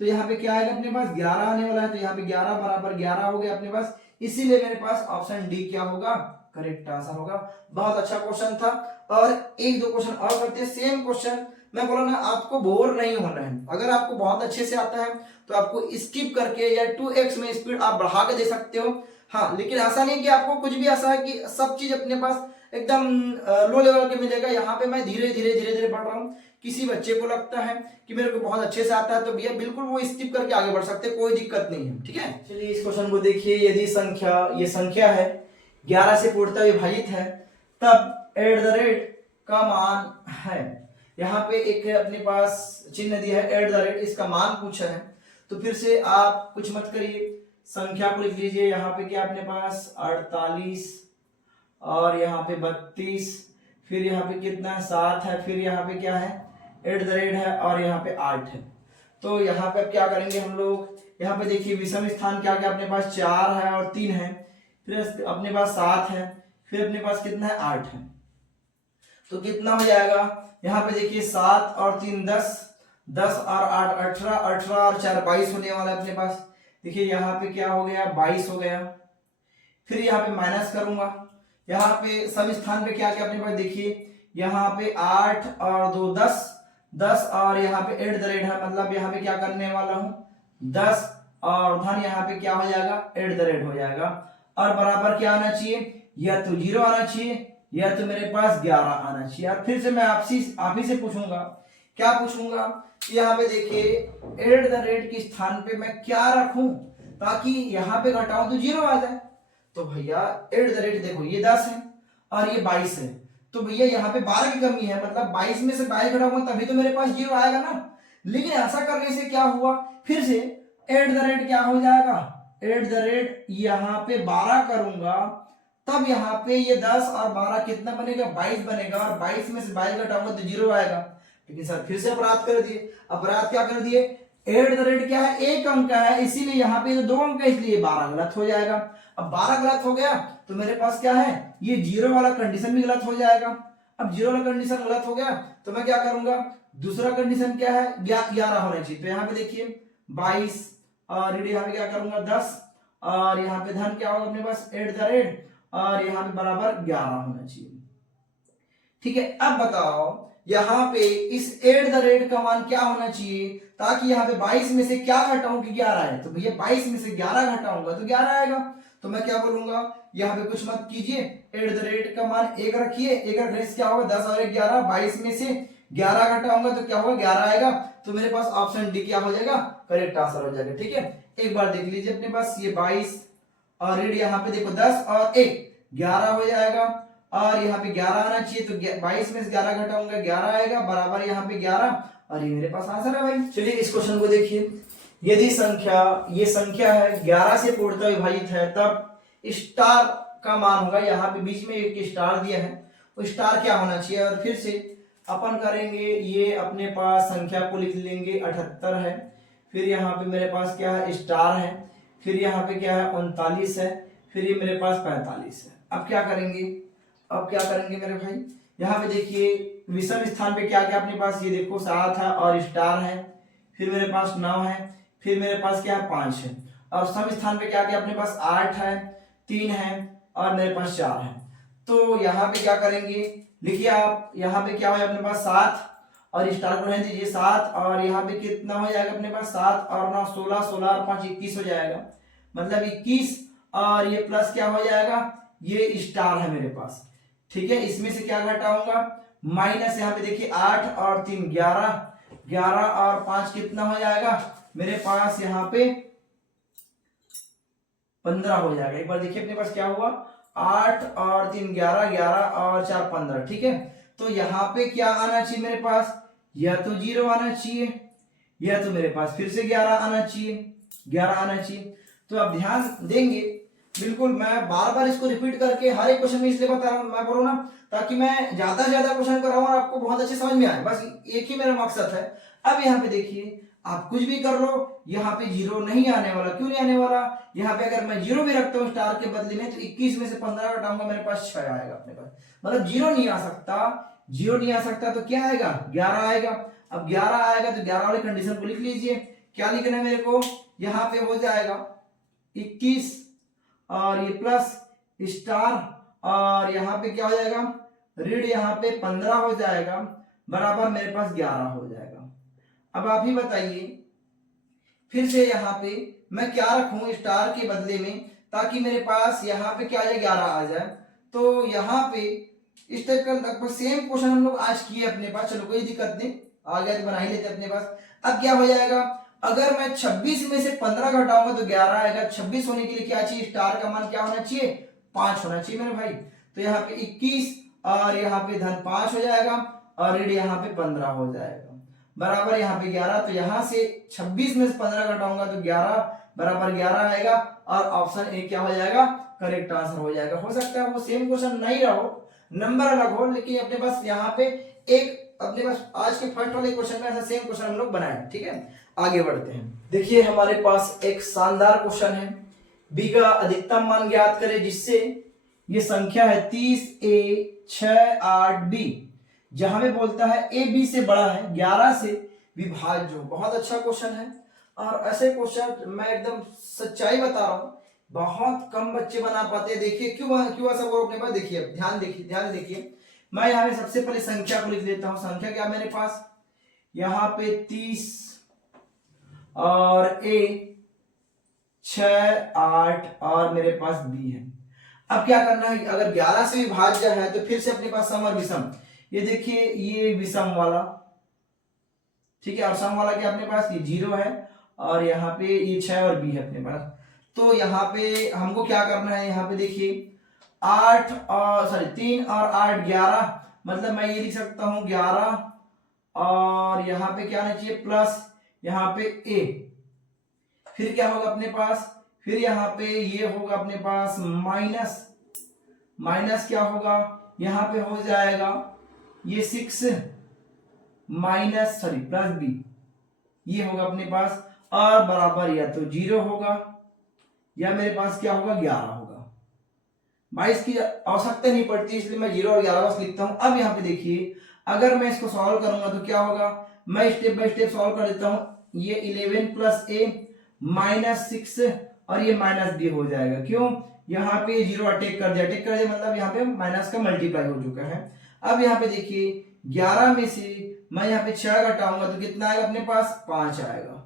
तो यहाँ पे क्या आएगा अपने पास 11 आने वाला है, तो यहाँ पे 11 बराबर 11 हो गया अपने पास, इसीलिए मेरे पास ऑप्शन डी क्या होगा करेक्ट आंसर होगा। बहुत अच्छा क्वेश्चन था, और एक दो क्वेश्चन और करते हैं सेम क्वेश्चन। मैं बोला ना आपको बोर नहीं होना है, अगर आपको बहुत अच्छे से आता है तो आपको स्किप करके या 2x में स्पीड आप बढ़ा के दे सकते हो। हाँ, लेकिन ऐसा नहीं कि आपको कुछ भी ऐसा है कि सब चीज अपने पास एकदम लो लेवल के मिलेगा। यहाँ पे मैं धीरे धीरे पढ़ रहा हूँ, किसी बच्चे को लगता है कि मेरे को बहुत अच्छे से आता है तो भैया बिल्कुल वो स्किप करके आगे बढ़ सकते हैं, कोई दिक्कत नहीं है। ठीक है, चलिए इस क्वेश्चन को देखिए, यदि ये संख्या है 11 से पूर्णतः विभाजित है तब एट द रेट का मान है, यहाँ पे एक अपने पास चिन्ह दिया है एट द रेट, इसका मान पूछा है। तो फिर से आप कुछ मत करिए, संख्या को लिख लीजिए, यहाँ पे क्या अपने पास 48 और यहाँ पे 32, फिर यहाँ पे कितना है 7 है, फिर यहाँ पे क्या है एट द रेट है और यहाँ पे 8 है। तो यहाँ पे अब क्या करेंगे हम लोग, यहाँ पे देखिए विषम स्थान क्या क्या अपने पास 4 है और 3 है, फिर अपने पास 7 है, फिर अपने पास कितना है 8 है। तो कितना हो जाएगा, यहाँ पे देखिए 7 और 3 10, 10 और 8 18, 18 और 4 22 होने वाला है अपने पास। देखिए यहाँ पे क्या हो गया 22 हो गया, फिर यहाँ पे माइनस करूंगा, यहाँ पे सम स्थान पे क्या क्या अपने पास देखिए, यहाँ पे 8 और 2 10, 10 और यहाँ पे एट द रेट है, मतलब यहाँ पे क्या करने वाला हूँ 10 और धन यहाँ पे क्या हो जाएगा एट द रेट हो जाएगा, और बराबर क्या आना चाहिए, या तो 0 आना चाहिए या तो मेरे पास 11 आना चाहिए। अब फिर से मैं आप ही से पूछूंगा क्या पूछूंगा, यहाँ पे देखिए एट द रेट के स्थान पे मैं क्या रखूं ताकि यहाँ पे घटाऊं तो 0 आ जाए। तो भैया एट द रेट देखो ये 10 है और ये 22 है, तो भैया यहाँ पे 12 की कमी है, मतलब 22 में से 22 घटाऊंगा तभी तो मेरे पास 0 आएगा ना। लेकिन ऐसा करने से क्या हुआ, फिर से एट द रेट क्या हो जाएगा, एट द रेट यहाँ पे 12 करूंगा तब यहाँ पे ये 10 और 12 कितना बनेगा, 22 बनेगा, और 22 में से 22 घटाऊंगा तो 0 आएगा। लेकिन सर फिर से अपराध कर दिए, अपराध क्या कर दिए, एट द रेट क्या है, एक अंक का है, इसीलिए यहाँ पे तो 2 अंक है, इसलिए 12 गलत हो जाएगा। अब 12 गलत हो गया तो मेरे पास क्या है, ये 0 वाला कंडीशन भी गलत हो जाएगा। अब 0 वाला कंडीशन गलत हो गया तो मैं क्या करूंगा, दूसरा कंडीशन क्या है, 11 होना चाहिए। तो यहाँ पे देखिए 22 और यहाँ पे क्या करूंगा 10 और यहाँ पे धन क्या होगा अपने पास एट द रेट और यहाँ पे बराबर 11 होना चाहिए। ठीक है, अब बताओ यहाँ पे इस एट द रेट का मान क्या होना चाहिए ताकि यहाँ पे 22 में से क्या घटाऊं कि 11 आए। तो भैया 22 में से 11 घटाऊंगा तो 11 आएगा। तो मैं क्या बोलूंगा, यहाँ पे कुछ मत कीजिए, एट द रेट का मान 1 रखिए, 1 रखने से क्या होगा 10 और 1 11, 22 में से 11 घटाऊंगा तो क्या होगा 11 आएगा। तो मेरे पास ऑप्शन डी क्या हो जाएगा, करेक्ट आंसर हो जाएगा। ठीक है, एक बार देख लीजिए अपने पास ये 22 और रेड यहाँ पे देखो 10 और 1 11 हो जाएगा और यहाँ पे 11 आना चाहिए, तो 22 में से 11 घटाऊंगा 11 आएगा, बराबर यहाँ पे 11 और ये मेरे पास आंसर है भाई। चलिए इस क्वेश्चन को देखिए, यदि संख्या ये संख्या है 11 से पूर्णतः विभाजित है तब स्टार का मान होगा, यहाँ पे बीच में एक स्टार दिया है तो स्टार क्या होना चाहिए। और फिर से अपन करेंगे, ये अपने पास संख्या को लिख लेंगे 78 है, फिर यहाँ पे मेरे पास क्या है स्टार है, फिर यहाँ पे क्या है 39 है, फिर ये मेरे पास 45 है। अब क्या करेंगे, अब क्या करेंगे मेरे भाई, यहाँ पे देखिए विषम स्थान पे क्या क्या अपने पास, ये देखो 7 है और स्टार है, फिर मेरे पास 9 है, फिर मेरे पास क्या है 5 है, और सम स्थान पे क्या क्या अपने पास 8 है, 3 है और मेरे पास 4 है। तो यहाँ पे क्या करेंगे, लिखिए आप, यहाँ पे क्या है अपने पास 7 और स्टार को रहने दीजिए 7 और यहाँ पे कितना हो जाएगा अपने पास 7 और 9 16, 16 और 5 21 हो जाएगा, मतलब 21 और ये प्लस क्या हो जाएगा, ये स्टार है मेरे पास। ठीक है, इसमें से क्या घटाऊंगा, माइनस यहाँ पे देखिए 8 और 3 11, 11 और 5 कितना हो जाएगा मेरे पास यहाँ पे 15 हो जाएगा। एक बार देखिए अपने पास क्या हुआ, 8 और 3 11, 11 और 4 15। ठीक है, तो यहाँ पे क्या आना चाहिए मेरे पास, या तो 0 आना चाहिए या तो मेरे पास फिर से 11 आना चाहिए, 11 आना चाहिए। तो आप ध्यान देंगे, बिल्कुल मैं बार बार इसको रिपीट करके हर एक क्वेश्चन में इसलिए बता रहा हूँ, मैं बोलूँ ना ताकि मैं ज्यादा से ज्यादा क्वेश्चन कराऊं और आपको बहुत अच्छे समझ में आए, बस एक ही मेरा मकसद है। अब यहाँ पे देखिए आप कुछ भी कर लो, यहाँ पे 0 नहीं आने वाला, क्यों नहीं आने वाला, यहाँ पे अगर मैं 0 भी रखता हूँ स्टार के बदले में तो 21 में से 15 घटाऊंगा मेरे पास 6 आएगा अपने पास, मतलब 0 नहीं आ सकता, 0 नहीं आ सकता तो क्या आएगा 11 आएगा। अब 11 आएगा तो 11 वाली कंडीशन को लिख लीजिए, क्या लिखना है मेरे को, यहाँ पे हो जाएगा 21 और ये प्लस स्टार और यहाँ पे क्या हो जाएगा ऋण, यहाँ पे 15 हो जाएगा, बराबर मेरे पास 11 हो जाएगा। अब आप ही बताइए फिर से यहाँ पे मैं क्या रखूं स्टार के बदले में ताकि मेरे पास यहाँ पे क्या आ जाए 11 आ जाए। तो यहाँ पे इस टाइप का लगभग सेम क्वेश्चन हम लोग आज किए अपने पास, चलो कोई दिक्कत नहीं, आ गया तो बना ही लेते अपने पास। अब क्या हो जाएगा, अगर मैं 26 में से 15 घटाऊंगा तो 11 आएगा, 26 होने के लिए क्या चाहिए, स्टार का मान क्या होना चाहिए 5 होना चाहिए मेरे भाई। तो यहाँ पे 21 और यहाँ पे धन 5 हो जाएगा और ऋण यहाँ पे 15 हो जाएगा, बराबर यहाँ पे 11। तो यहाँ से 26 में से 15 घटाऊंगा तो 11 बराबर 11 आएगा और ऑप्शन ए क्या हो जाएगा, करेक्ट आंसर हो जाएगा। हो सकता है वो सेम क्वेश्चन नहीं रहो, नंबर अलग हो, लेकिन अपने पास यहाँ पे एक अपने पास आज के फर्स्ट वाले क्वेश्चन में ऐसा सेम क्वेश्चन हम लोग बनाए। ठीक है, आगे बढ़ते हैं। देखिए हमारे पास एक शानदार क्वेश्चन है, बी का अधिकतम मान ज्ञात करें जिससे ये संख्या है 30a 6 8 b, जहां में बोलता है ए बी से बड़ा है 11 से विभाज्य हो। बहुत अच्छा क्वेश्चन है और ऐसे क्वेश्चन मैं एकदम सच्चाई बता रहा हूं बहुत कम बच्चे बना पाते हैं। देखिए क्यों ऐसा बोल अपने पास, देखिए ध्यान देखिए मैं यहाँ पे सबसे पहले संख्या को लिख देता हूँ। संख्या क्या मेरे पास यहाँ पे 30 और ए 6 8 और मेरे पास बी है। अब क्या करना है, अगर 11 से विभाज्य है तो फिर से अपने पास सम और विषम, ये देखिए ये विषम वाला ठीक है। और सम वाला क्या अपने पास, ये 0 है और यहाँ पे ये 6 और b है अपने पास। तो यहाँ पे हमको क्या करना है, यहाँ पे देखिए 8 और 3 और 8 11, मतलब मैं ये लिख सकता हूँ 11 और यहाँ पे क्या आना चाहिए प्लस यहाँ पे a, फिर क्या होगा अपने पास, फिर यहाँ पे ये होगा अपने पास माइनस, माइनस क्या होगा यहाँ पे हो जाएगा ये 6 माइनस प्लस b, ये होगा अपने पास और बराबर या तो 0 होगा या मेरे पास क्या होगा 11 होगा। 22 की आवश्यकता नहीं पड़ती इसलिए मैं 0 और 11 बस लिखता हूं। अब यहाँ पे देखिए अगर मैं इसको सॉल्व करूंगा तो क्या होगा, मैं स्टेप बाय स्टेप सॉल्व कर देता हूं। ये 11 प्लस a माइनस 6 और ये माइनस b हो जाएगा, क्यों, यहाँ पे 0 अटैक कर दिया, अटैक कर दिया मतलब यहाँ पे माइनस का मल्टीप्लाई हो चुका है। अब यहाँ पे देखिए 11 में से मैं यहाँ पे 6 घटाऊंगा तो कितना आएगा अपने पास 5 आएगा,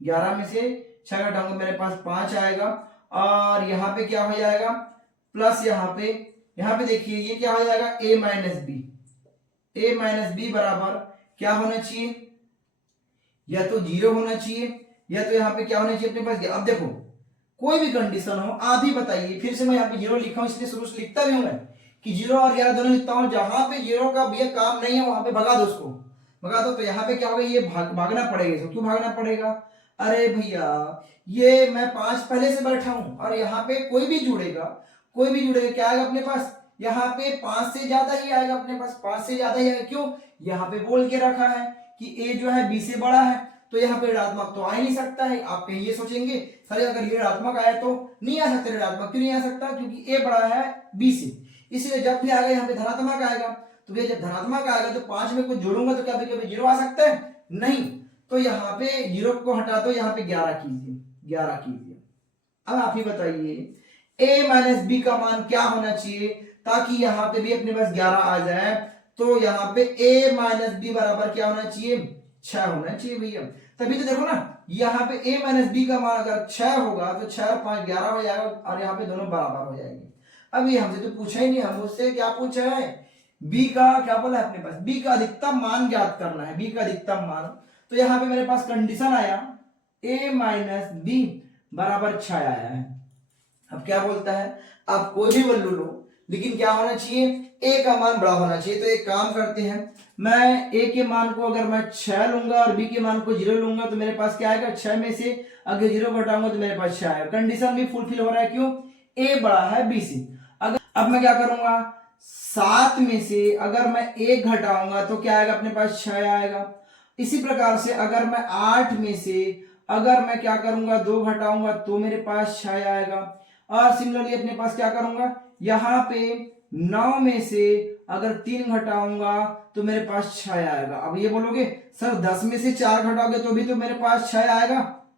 11 में से 6 घटाऊंगा मेरे पास 5 आएगा और यहाँ पे क्या हो जाएगा प्लस यहाँ पे देखिए ये क्या हो जाएगा a माइनस बी बराबर क्या होना चाहिए, या तो 0 होना चाहिए या तो यहाँ पे क्या होना चाहिए अपने पास। अब देखो कोई भी कंडीशन हो आप ही बताइए, फिर से मैं यहाँ पे 0 लिखा हूं इसलिए शुरू से लिखता भी हूं मैं कि 0 और 11 दोनों लिखता हूं, जहां पे 0 का भैया काम नहीं है वहां पे भगा दो उसको, भगा दो। तो यहाँ पे क्या होगा, ये भागना पड़ेगा इसको, क्यों भागना पड़ेगा, अरे भैया ये मैं 5 पहले से बैठा हूं और यहाँ पे कोई भी जुड़ेगा क्या आएगा अपने पास, यहाँ पे 5 से ज्यादा ही आएगा अपने पास, 5 से ज्यादा ही आएगा, क्यों, यहाँ पे बोल के रखा है कि a जो है b से बड़ा है, तो यहाँ पे ऋणात्मक तो आ ही नहीं सकता है। आप कहीं ये सोचेंगे सर अगर ये ऋणात्मक आया तो नहीं आ सकता, ऋणात्मक क्यों नहीं आ सकता, क्योंकि a बड़ा है b से, इसलिए जब भी आएगा यहाँ पे धनात्मक आएगा। तो भैया जब धनात्मक आएगा तो 5 में कुछ जोड़ूंगा तो क्या कभी 0 आ सकता है, नहीं। तो यहाँ पे 0 को हटा दो, यहाँ पे 11 कीजिए। अब आप ही बताइए a माइनस बी का मान क्या होना चाहिए ताकि यहाँ पे भी अपने पास 11 आ जाए। तो यहाँ पे a माइनस बी बराबर क्या होना चाहिए, 6 होना चाहिए भैया। तभी तो देखो ना यहाँ पे a माइनस बी का मान अगर 6 होगा तो 6 और 5 11 हो जाएगा और यहाँ पे दोनों बराबर हो जाएंगे। अब ये हमसे तो पूछा ही नहीं, हम उससे क्या पूछा है, b का क्या बोला है अपने पास, b का अधिकतम मान ज्ञात करना है, b का अधिकतम मान। तो यहाँ पे मेरे पास कंडीशन आया a माइनस बी बराबर 6 आया है। अब क्या बोलता है, आप कोई भी वैल्यू लो लेकिन क्या होना चाहिए, a का मान बड़ा होना चाहिए। तो एक काम करते हैं, मैं a के मान को अगर मैं 6 लूंगा और b के मान को 0 लूंगा तो मेरे पास क्या आएगा, 6 में से अगर 0 घटाऊंगा तो मेरे पास 6 आएगा। कंडीशन भी फुलफिल हो रहा है, क्यों, a बड़ा है b से। अगर अब मैं क्या करूंगा, 7 में से अगर मैं 1 घटाऊंगा तो क्या आएगा अपने पास 6 आएगा। इसी प्रकार से अगर मैं 8 में से अगर मैं क्या करूंगा 2 घटाऊंगा तो मेरे पास 6 आएगा। और सिमिलरली अपने पास क्या करूंगा, यहाँ पे 9 में से अगर 3 घटाऊंगा तो मेरे पास 6 आएगा। अब ये बोलोगे सर 10 में से 4 घटाओगे तो भी तो मेरे पास 6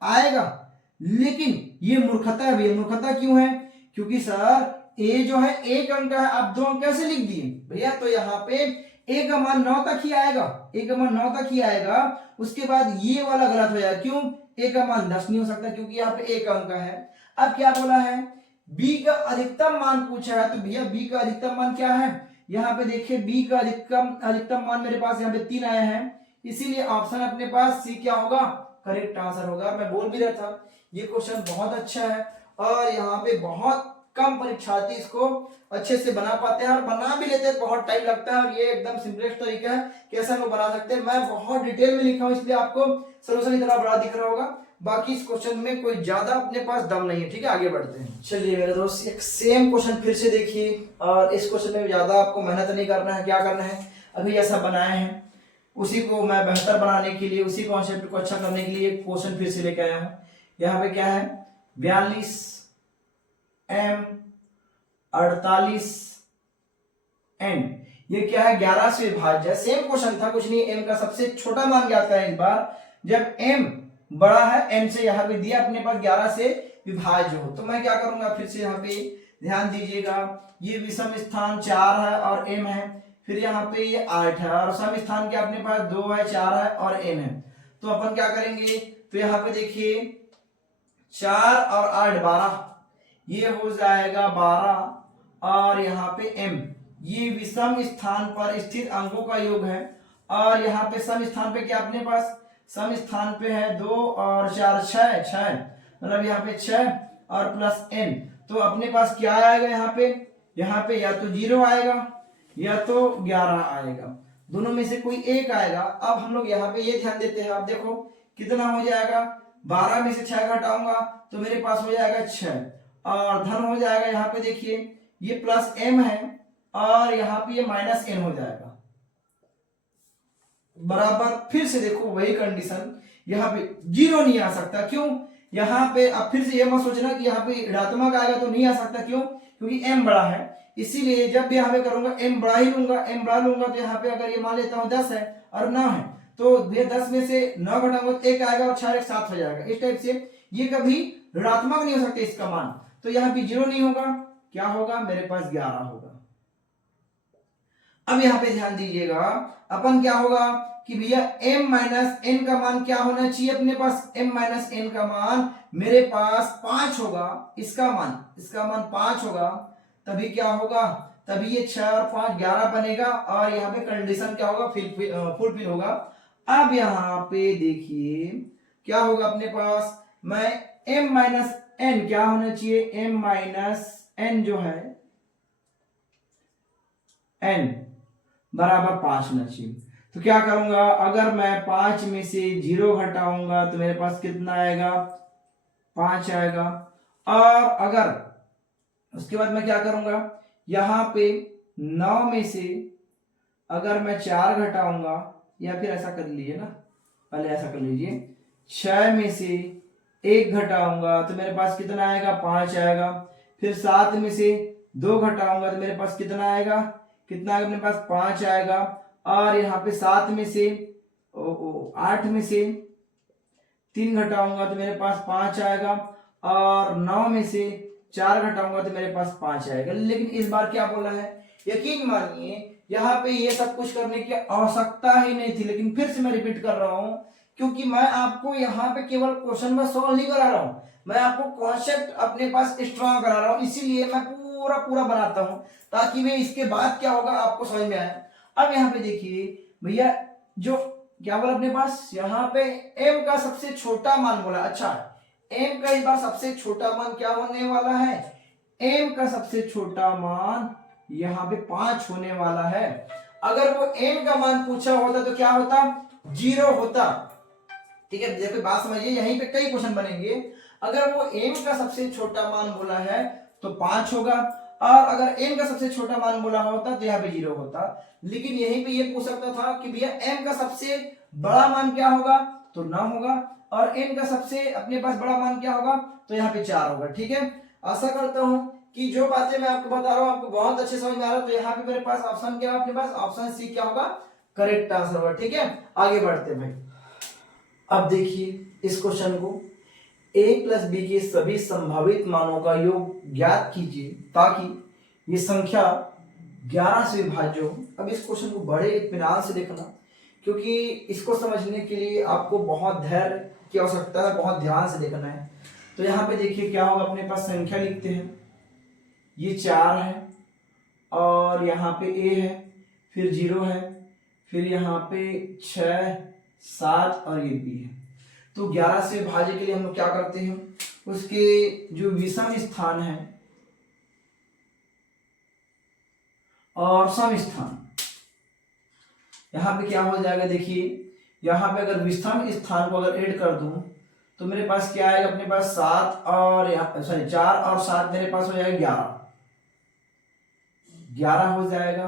आएगा, लेकिन ये मूर्खता है भैया। मूर्खता क्यों है, क्योंकि सर a जो है 1 अंक है, आप 2 अंक कैसे लिख दिए भैया। तो यहाँ पे a का मान 9 तक ही आएगा, a का मान 9 तक ही आएगा। उसके बाद ये वाला गलत हो जाएगा, क्यों, a का मान 10 नहीं हो सकता क्योंकि यहाँ पे 1 अंक है। अब क्या बोला है, b का अधिकतम मान पूछा है, तो भैया b का अधिकतम मान क्या है, यहाँ पे देखिए b का अधिकतम मान मेरे पास यहाँ पे 3 आया है, इसीलिए ऑप्शन अपने पास सी क्या होगा, करेक्ट आंसर होगा। मैं बोल भी रहा था ये क्वेश्चन बहुत अच्छा है और यहाँ पे बहुत कम परीक्षार्थी इसको अच्छे से बना पाते हैं, और बना भी लेते हैं बहुत टाइम लगता है, और ये एकदम सिंपलेस्ट तरीका है कैसे लोग बना सकते हैं। मैं बहुत डिटेल में लिखा हूँ इसलिए आपको सोल्यूशन इतना बड़ा दिख रहा होगा, बाकी इस क्वेश्चन में कोई ज्यादा अपने पास दम नहीं है। ठीक है, आगे बढ़ते हैं। चलिए मेरे दोस्त एक सेम क्वेश्चन फिर से देखिए, और इस क्वेश्चन में ज्यादा आपको मेहनत नहीं करना है। क्या करना है, अभी ऐसा बनाए हैं उसी को मैं बेहतर बनाने के लिए, उसी कॉन्सेप्ट को अच्छा करने के लिए एक क्वेश्चन फिर से लेके आया हूँ। यहाँ पे क्या है, 42 m 48 n, ये क्या है 11 से विभाज्य। सेम क्वेश्चन था, कुछ नहीं, m का सबसे छोटा मान ज्ञात करें इस बार, जब m बड़ा है n से, यहाँ पे दिया अपने पास 11 से विभाज्य हो। तो मैं क्या करूंगा, फिर से यहाँ पे ध्यान दीजिएगा, ये विषम स्थान 4 है और m है, फिर यहाँ पे ये 8 है और सम स्थान के अपने पास 2 है, 4 है और n है। तो अपन क्या करेंगे, तो यहाँ पे देखिए 4 और 8 12, ये हो जाएगा 12, और यहाँ पे m ये विषम स्थान पर स्थित अंकों का योग है और यहाँ पे सम स्थान पे क्या अपने पास, सम स्थान पे है 2 और 4 6 6, मतलब यहाँ पे 6 और प्लस n, तो अपने पास क्या आएगा यहाँ पे या तो 0 आएगा या तो 11 आएगा, दोनों में से कोई एक आएगा। अब हम लोग यहाँ पे ये ध्यान देते हैं, आप देखो कितना हो जाएगा, 12 में से 6 घटाऊंगा तो मेरे पास हो जाएगा 6, और धन हो जाएगा यहाँ पे देखिए ये प्लस m है और यहाँ पे ये माइनस n हो जाएगा बराबर। फिर से देखो वही कंडीशन, यहाँ पे 0 नहीं आ सकता, क्यों, यहाँ पे अब फिर से ये मत सोचना कि यहाँ पे ऋणात्मक आएगा तो नहीं आ सकता, क्यों, क्योंकि m बड़ा है, इसीलिए जब भी यहाँ पे करूंगा m बड़ा ही लूंगा, m बड़ा लूंगा तो यहाँ पे अगर ये मान लेता हूँ 10 है और 9 है तो ये 10 में से 9 घटाऊंगा तो 1 आएगा और 4 1 7 हो जाएगा। इस टाइप से ये कभी ऋणात्मक नहीं हो सकता इसका मान, तो यहाँ पे 0 नहीं होगा, क्या होगा, मेरे पास 11 होगा। अब यहाँ पे ध्यान दीजिएगा, अपन क्या होगा कि भैया m माइनस n का मान क्या होना चाहिए अपने पास, m माइनस n का मान मेरे पास 5 होगा, इसका मान 5 होगा, तभी क्या होगा, तभी ये 6 और 5 11 बनेगा और यहाँ पे कंडीशन क्या होगा, फुलफिल होगा। अब यहाँ पे देखिए क्या होगा अपने पास, मैं m माइनस n क्या होना चाहिए, m माइनस n जो है n बराबर 5 होना चाहिए, तो क्या करूंगा, अगर मैं 5 में से 0 घटाऊंगा तो मेरे पास कितना आएगा, 5 आएगा, और अगर उसके बाद मैं क्या करूंगा, यहाँ पे 9 में से अगर मैं 4 घटाऊंगा, या फिर ऐसा कर लीजिए ना, पहले ऐसा कर लीजिए, 6 में से 1 घटाऊंगा तो मेरे पास कितना आएगा, 5 आएगा, फिर 7 में से 2 घटाऊंगा तो मेरे पास कितना आएगा, अपने पास 5 आएगा, और यहाँ पे 7 में से 8 में से 3 घटाऊंगा तो मेरे पास 5 आएगा, और 9 में से 4 घटाऊंगा तो मेरे पास 5 आएगा। लेकिन इस बार क्या बोला है, यकीन मानिए यहाँ पे ये सब कुछ करने की आवश्यकता ही नहीं थी, लेकिन फिर से मैं रिपीट कर रहा हूँ, क्योंकि मैं आपको यहाँ पे केवल क्वेश्चन में सॉल्व नहीं करा रहा हूँ, मैं आपको कॉन्सेप्ट अपने पास स्ट्रॉन्ग करा रहा हूँ, इसीलिए मैं पूरा बनाता हूँ ताकि वे इसके बाद क्या होगा आपको समझ में आए। अब यहाँ पे देखिए भैया, जो क्या बोला अपने पास, यहाँ पे m का सबसे छोटा मान बोला, अच्छा m का इस बार सबसे छोटा मान क्या होने वाला है, m का सबसे छोटा मान यहाँ पे 5 होने वाला है। अगर वो m का मान पूछा होता तो क्या होता, 0 होता, ठीक है, देखो बात समझिए, यहीं पे कई क्वेश्चन बनेंगे। अगर वो m का सबसे छोटा मान बोला है तो 5 होगा, और अगर n का सबसे छोटा मान बोला होता तो यहाँ पे 0 होता, लेकिन यहीं पे ये पूछ सकता था कि भैया m का सबसे बड़ा मान क्या होगा, तो 9 होगा, और n का सबसे अपने पास बड़ा मान क्या होगा, तो यहाँ पे 4 होगा। ठीक है, आशा करता हूँ कि जो बातें मैं आपको बता रहा हूँ आपको बहुत अच्छे समझ में आ रहा है। तो यहाँ पे मेरे पास ऑप्शन क्या है, अपने पास ऑप्शन सी क्या होगा, करेक्ट आंसर होगा। ठीक है, आगे बढ़ते भाई। अब देखिए इस क्वेश्चन को, a प्लस बी के सभी संभावित मानों का योग ज्ञात कीजिए ताकि ये संख्या 11 से विभाज्य हो। अब इस क्वेश्चन को बड़े इत्मीनान से देखना, क्योंकि इसको समझने के लिए आपको बहुत धैर्य की आवश्यकता है, बहुत ध्यान से देखना है। तो यहाँ पे देखिए क्या होगा, अपने पास संख्या लिखते हैं, ये 4 है और यहाँ पे a है, फिर 0 है, फिर यहाँ पे 6 7 और ये b है। तो 11 से विभाज्य के लिए हम लोग क्या करते हैं, उसके जो विषम स्थान है और सम स्थान, यहाँ पे क्या हो जाएगा, देखिए यहाँ पे अगर विषम स्थान को अगर ऐड कर दूं तो मेरे पास क्या आएगा, अपने पास 7 और यहाँ सॉरी 4 और 7 मेरे पास हो जाएगा 11 हो जाएगा।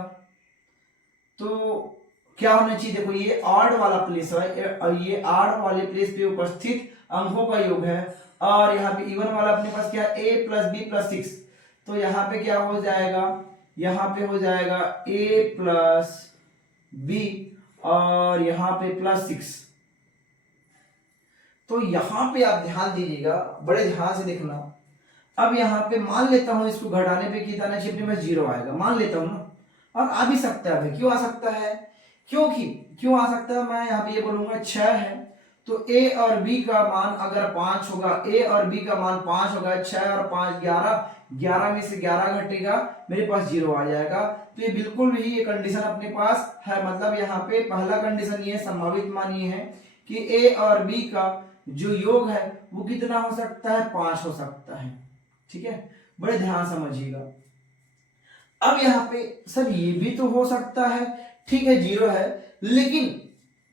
तो क्या होना चाहिए, देखो ये ऑड वाला प्लेस है और ये ऑड वाले प्लेस पे उपस्थित अंकों का योग है, और यहाँ पे इवन वाला अपने पास क्या a प्लस बी प्लस 6, तो यहाँ पे क्या हो जाएगा, यहाँ पे हो जाएगा a प्लस बी और यहाँ पे प्लस 6। तो यहाँ पे आप ध्यान दीजिएगा, बड़े ध्यान से देखना। अब यहाँ पे मान लेता हूँ इसको घटाने पे कितना चाहिए, अपने पास 0 आएगा, मान लेता हूँ ना, और आ भी सकता है भाई, क्यों आ सकता है, क्यों आ सकता है, मैं यहाँ पे ये बोलूंगा 6 है तो a और b का मान अगर 5 होगा, a और b का मान 5 होगा, 6 और 5 11, 11 में से 11 घटेगा, मेरे पास 0 आ जाएगा। तो ये बिल्कुल भी ये कंडीशन अपने पास है, मतलब यहाँ पे पहला कंडीशन ये संभावित मान ये है कि ए और बी का जो योग है वो कितना हो सकता है, 5 हो सकता है। ठीक है, बड़े ध्यान समझिएगा। अब यहाँ पे सर ये भी तो हो सकता है, ठीक है 0 है, लेकिन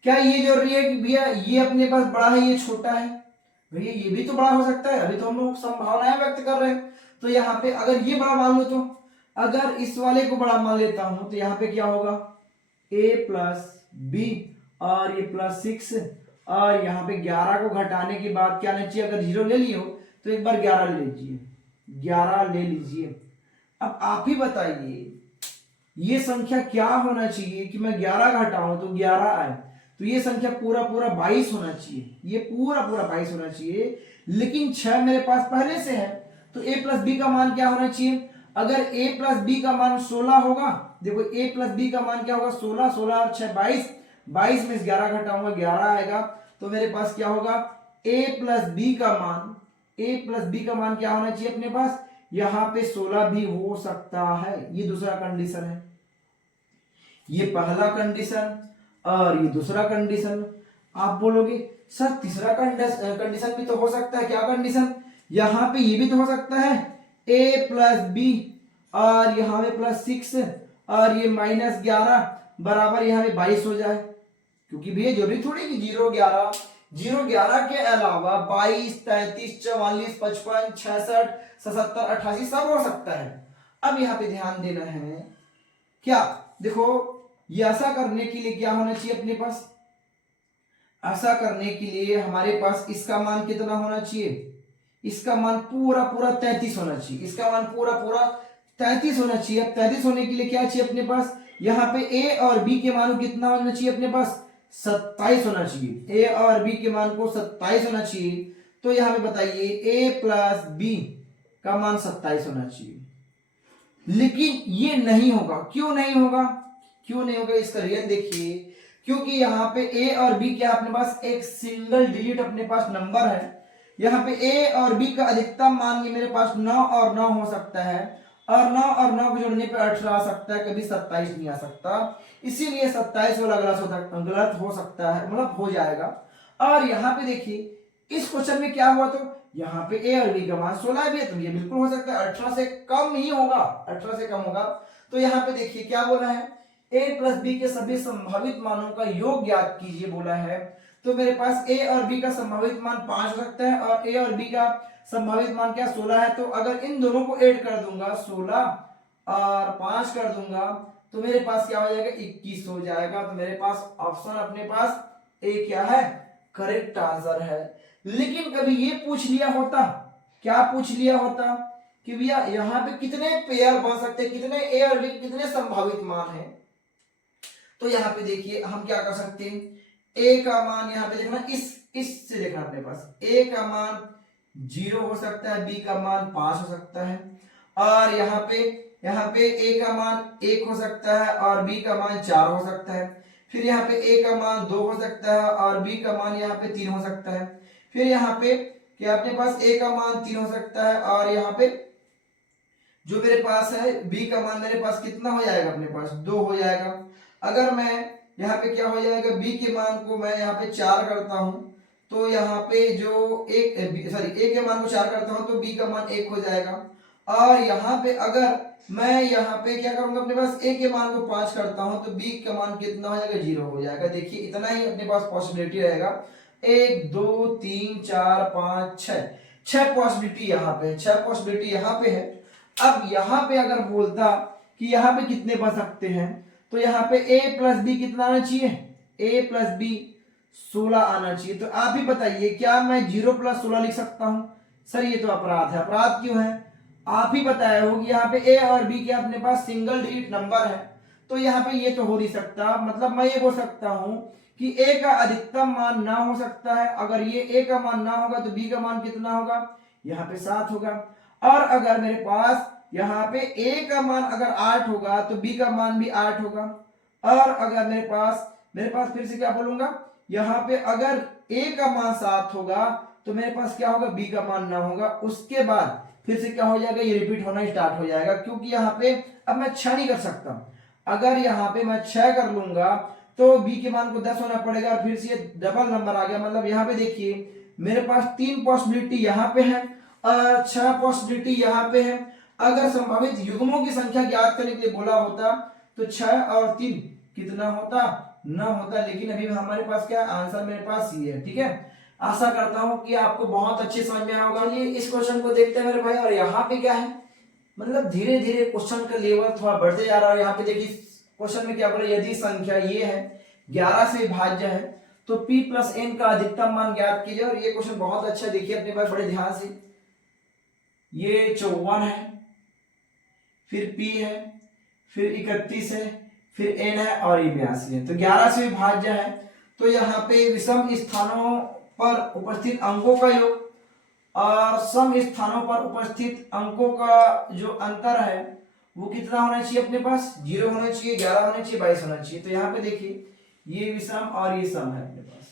क्या ये जरूरी है कि भैया ये अपने पास बड़ा है ये छोटा है? भैया ये भी तो बड़ा हो सकता है, अभी तो हम लोग संभावनाएं व्यक्त कर रहे हैं। तो यहाँ पे अगर ये बड़ा मान लो, तो अगर इस वाले को बड़ा मान लेता हूं तो यहाँ पे क्या होगा, a प्लस बी और ये प्लस 6 और यहाँ पे 11 को घटाने के बाद क्या आना चाहिए, अगर 0 ले लियो तो एक बार 11 ले लीजिए, 11 ले लीजिए। अब आप ही बताइए ये संख्या क्या होना चाहिए कि मैं 11 घटाऊं तो 11 आए, तो ये संख्या पूरा पूरा 22 होना चाहिए, ये पूरा पूरा 22 होना चाहिए। लेकिन 6 मेरे पास पहले से है, तो a प्लस बी का मान क्या होना चाहिए, अगर a प्लस बी का मान 16 होगा, देखो a प्लस बी का मान क्या होगा 16, 16 और 6 22, 22 में से 11 घटाऊंगा 11 आएगा। तो मेरे पास क्या होगा, a प्लस बी का मान, a प्लस बी का मान क्या होना चाहिए अपने पास, यहाँ पे 16 भी हो सकता है। ये दूसरा कंडीशन है, ये पहला कंडीशन और ये दूसरा कंडीशन। आप बोलोगे सर तीसरा कंडीशन भी तो हो सकता है, क्या कंडीशन, यहाँ पे ये भी तो हो सकता है a प्लस बी और यहाँ पे प्लस 6 और ये माइनस 11 बराबर यहाँ पे 22 हो जाए, क्योंकि भैया जरूरी थोड़ी कि 0 11, 0 11 के अलावा 22 33 44 55 66 77 88 सब हो सकता है। अब यहाँ पे ध्यान देना है, क्या देखो ये ऐसा करने के लिए क्या होना चाहिए अपने पास, ऐसा करने के लिए हमारे पास इसका मान कितना होना चाहिए, इसका मान पूरा पूरा 33 होना चाहिए, इसका मान पूरा पूरा 33 होना चाहिए। अब 33 होने के लिए क्या चाहिए अपने पास, यहाँ पे a और b के मान को कितना होना चाहिए अपने पास, 27 होना चाहिए, a और b के मान को 27 होना चाहिए। तो यहाँ पे बताइए a प्लस बी का मान 27 होना चाहिए, लेकिन ये नहीं होगा। क्यों नहीं होगा, क्यों नहीं होगा, इसका रीजन देखिए, क्योंकि यहाँ पे a और b क्या अपने पास एक सिंगल डिजिट अपने पास नंबर है। यहाँ पे a और b का अधिकतम मान ये मेरे पास 9 और 9 हो सकता है, और 9 और 9 को जोड़ने पे 18 आ सकता है, कभी 27 नहीं आ सकता, इसीलिए 27 वाला गलत हो सकता है, मतलब हो जाएगा। और यहाँ पे देखिए इस क्वेश्चन में क्या हुआ, तो यहाँ पे a और b का मान 16 भी है, तो ये बिल्कुल हो सकता है 18 से कम ही होगा, 18 से कम होगा। तो यहाँ पे देखिए क्या बोला है, a प्लस बी के सभी संभावित मानों का योग ज्ञात कीजिए बोला है। तो मेरे पास a और b का संभावित मान 5 हो सकता है और a और b का संभावित मान क्या 16 है। तो अगर इन दोनों को ऐड कर दूंगा 16 और 5 कर दूंगा तो मेरे पास क्या हो जाएगा 21 हो जाएगा। तो मेरे पास ऑप्शन अपने पास ए क्या है, करेक्ट आंसर है। लेकिन कभी ये पूछ लिया होता, क्या पूछ लिया होता कि भैया यहाँ पे कितने पेयर बन सकते हैं, कितने ए और बी कितने संभावित मान है, तो यहाँ पे देखिए हम क्या कर सकते हैं, ए का मान यहाँ पे देखना इससे देखना अपने पास ए का मान 0 हो सकता है, बी का मान 5 हो सकता है, और यहाँ पे ए का मान 1 हो सकता है और बी का मान 4 हो सकता है। फिर यहाँ पे ए का मान 2 हो सकता है और बी का मान यहाँ पे 3 हो सकता है। फिर यहाँ पे क्या अपने पास ए का मान 3 हो सकता है और यहाँ पे जो मेरे पास है बी का मान मेरे पास कितना हो जाएगा, अपने पास 2 हो जाएगा। अगर मैं यहाँ पे क्या हो जाएगा, बी के मान को मैं यहाँ पे 4 करता हूँ तो यहाँ पे जो ए के मान को 4 करता हूँ तो बी का मान 1 हो जाएगा। और यहाँ पे अगर मैं यहाँ पे क्या करूंगा, अपने पास ए के मान को 5 करता हूँ तो बी का मान कितना हो जाएगा, 0 हो जाएगा। देखिए इतना ही अपने पास पॉसिबिलिटी रहेगा, 1 2 3 4 5 6 पॉसिबिलिटी यहाँ पे, 6 पॉसिबिलिटी यहाँ पे है। अब यहाँ पे अगर बोलता कि यहाँ पे कितने बन सकते हैं, तो यहाँ पे a प्लस बी कितना आना चाहिए, a प्लस बी 16 आना चाहिए। तो आप ही बताइए क्या मैं 0 प्लस 16 लिख सकता हूँ? सर ये तो अपराध है। अपराध क्यों है? आप ही बताया हो कि यहाँ पे a और b के अपने पास सिंगल डिजिट नंबर है, तो यहाँ पे ये तो हो नहीं सकता। मतलब मैं ये बोल सकता हूँ कि a का अधिकतम मान ना हो सकता है। अगर ये a का मान ना होगा तो b का मान कितना होगा, यहाँ पे 7 होगा। और अगर मेरे पास यहाँ पे a का मान अगर 8 होगा तो b का मान भी 8 होगा। और अगर मेरे पास फिर से क्या बोलूंगा, यहाँ पे अगर a का मान 7 होगा तो मेरे पास क्या होगा, b का मान 9 होगा। उसके बाद फिर से क्या हो जाएगा, ये रिपीट होना स्टार्ट हो जाएगा, क्योंकि यहाँ पे अब मैं 6 नहीं कर सकता। अगर यहाँ पे मैं 6 कर लूंगा तो बी के मान को 10 होना पड़ेगा, फिर से ये डबल नंबर आ गया। मतलब यहाँ पे देखिए मेरे पास 3 पॉसिबिलिटी यहाँ पे है और 6 पॉसिबिलिटी यहाँ पे है। अगर संभावित युग्मों की संख्या ज्ञात करने के लिए बोला होता तो 6 और 3 कितना होता, 9 होता, लेकिन अभी हमारे पास क्या आंसर मेरे पास ये है। ठीक है, आशा करता हूं कि आपको बहुत अच्छे समझ में आया होगा। चलिए इस क्वेश्चन को देखते हैं मेरे भाई। और यहाँ पे क्या है, मतलब धीरे धीरे क्वेश्चन का लेवल थोड़ा बढ़ते जा रहा है। यहाँ पे देखिए क्वेश्चन में क्या बोला, यदि संख्या ये है 11 से विभाज्य है तो p प्लस n का अधिकतम मान ज्ञात कीजिए। और ये क्वेश्चन बहुत अच्छा, देखिए अपने पास बड़े ध्यान से, ये 54 है, फिर p है, फिर 31 है, फिर n है और ये 82 है। तो 11 से विभाज्य है तो यहाँ पे विषम स्थानों पर उपस्थित अंकों का योग और सम स्थानों पर उपस्थित अंकों का जो अंतर है वो कितना होना चाहिए अपने पास, 0 होना चाहिए, 11 होना चाहिए, 22 होना चाहिए। तो यहाँ पे देखिए ये विषम और ये सम है अपने पास।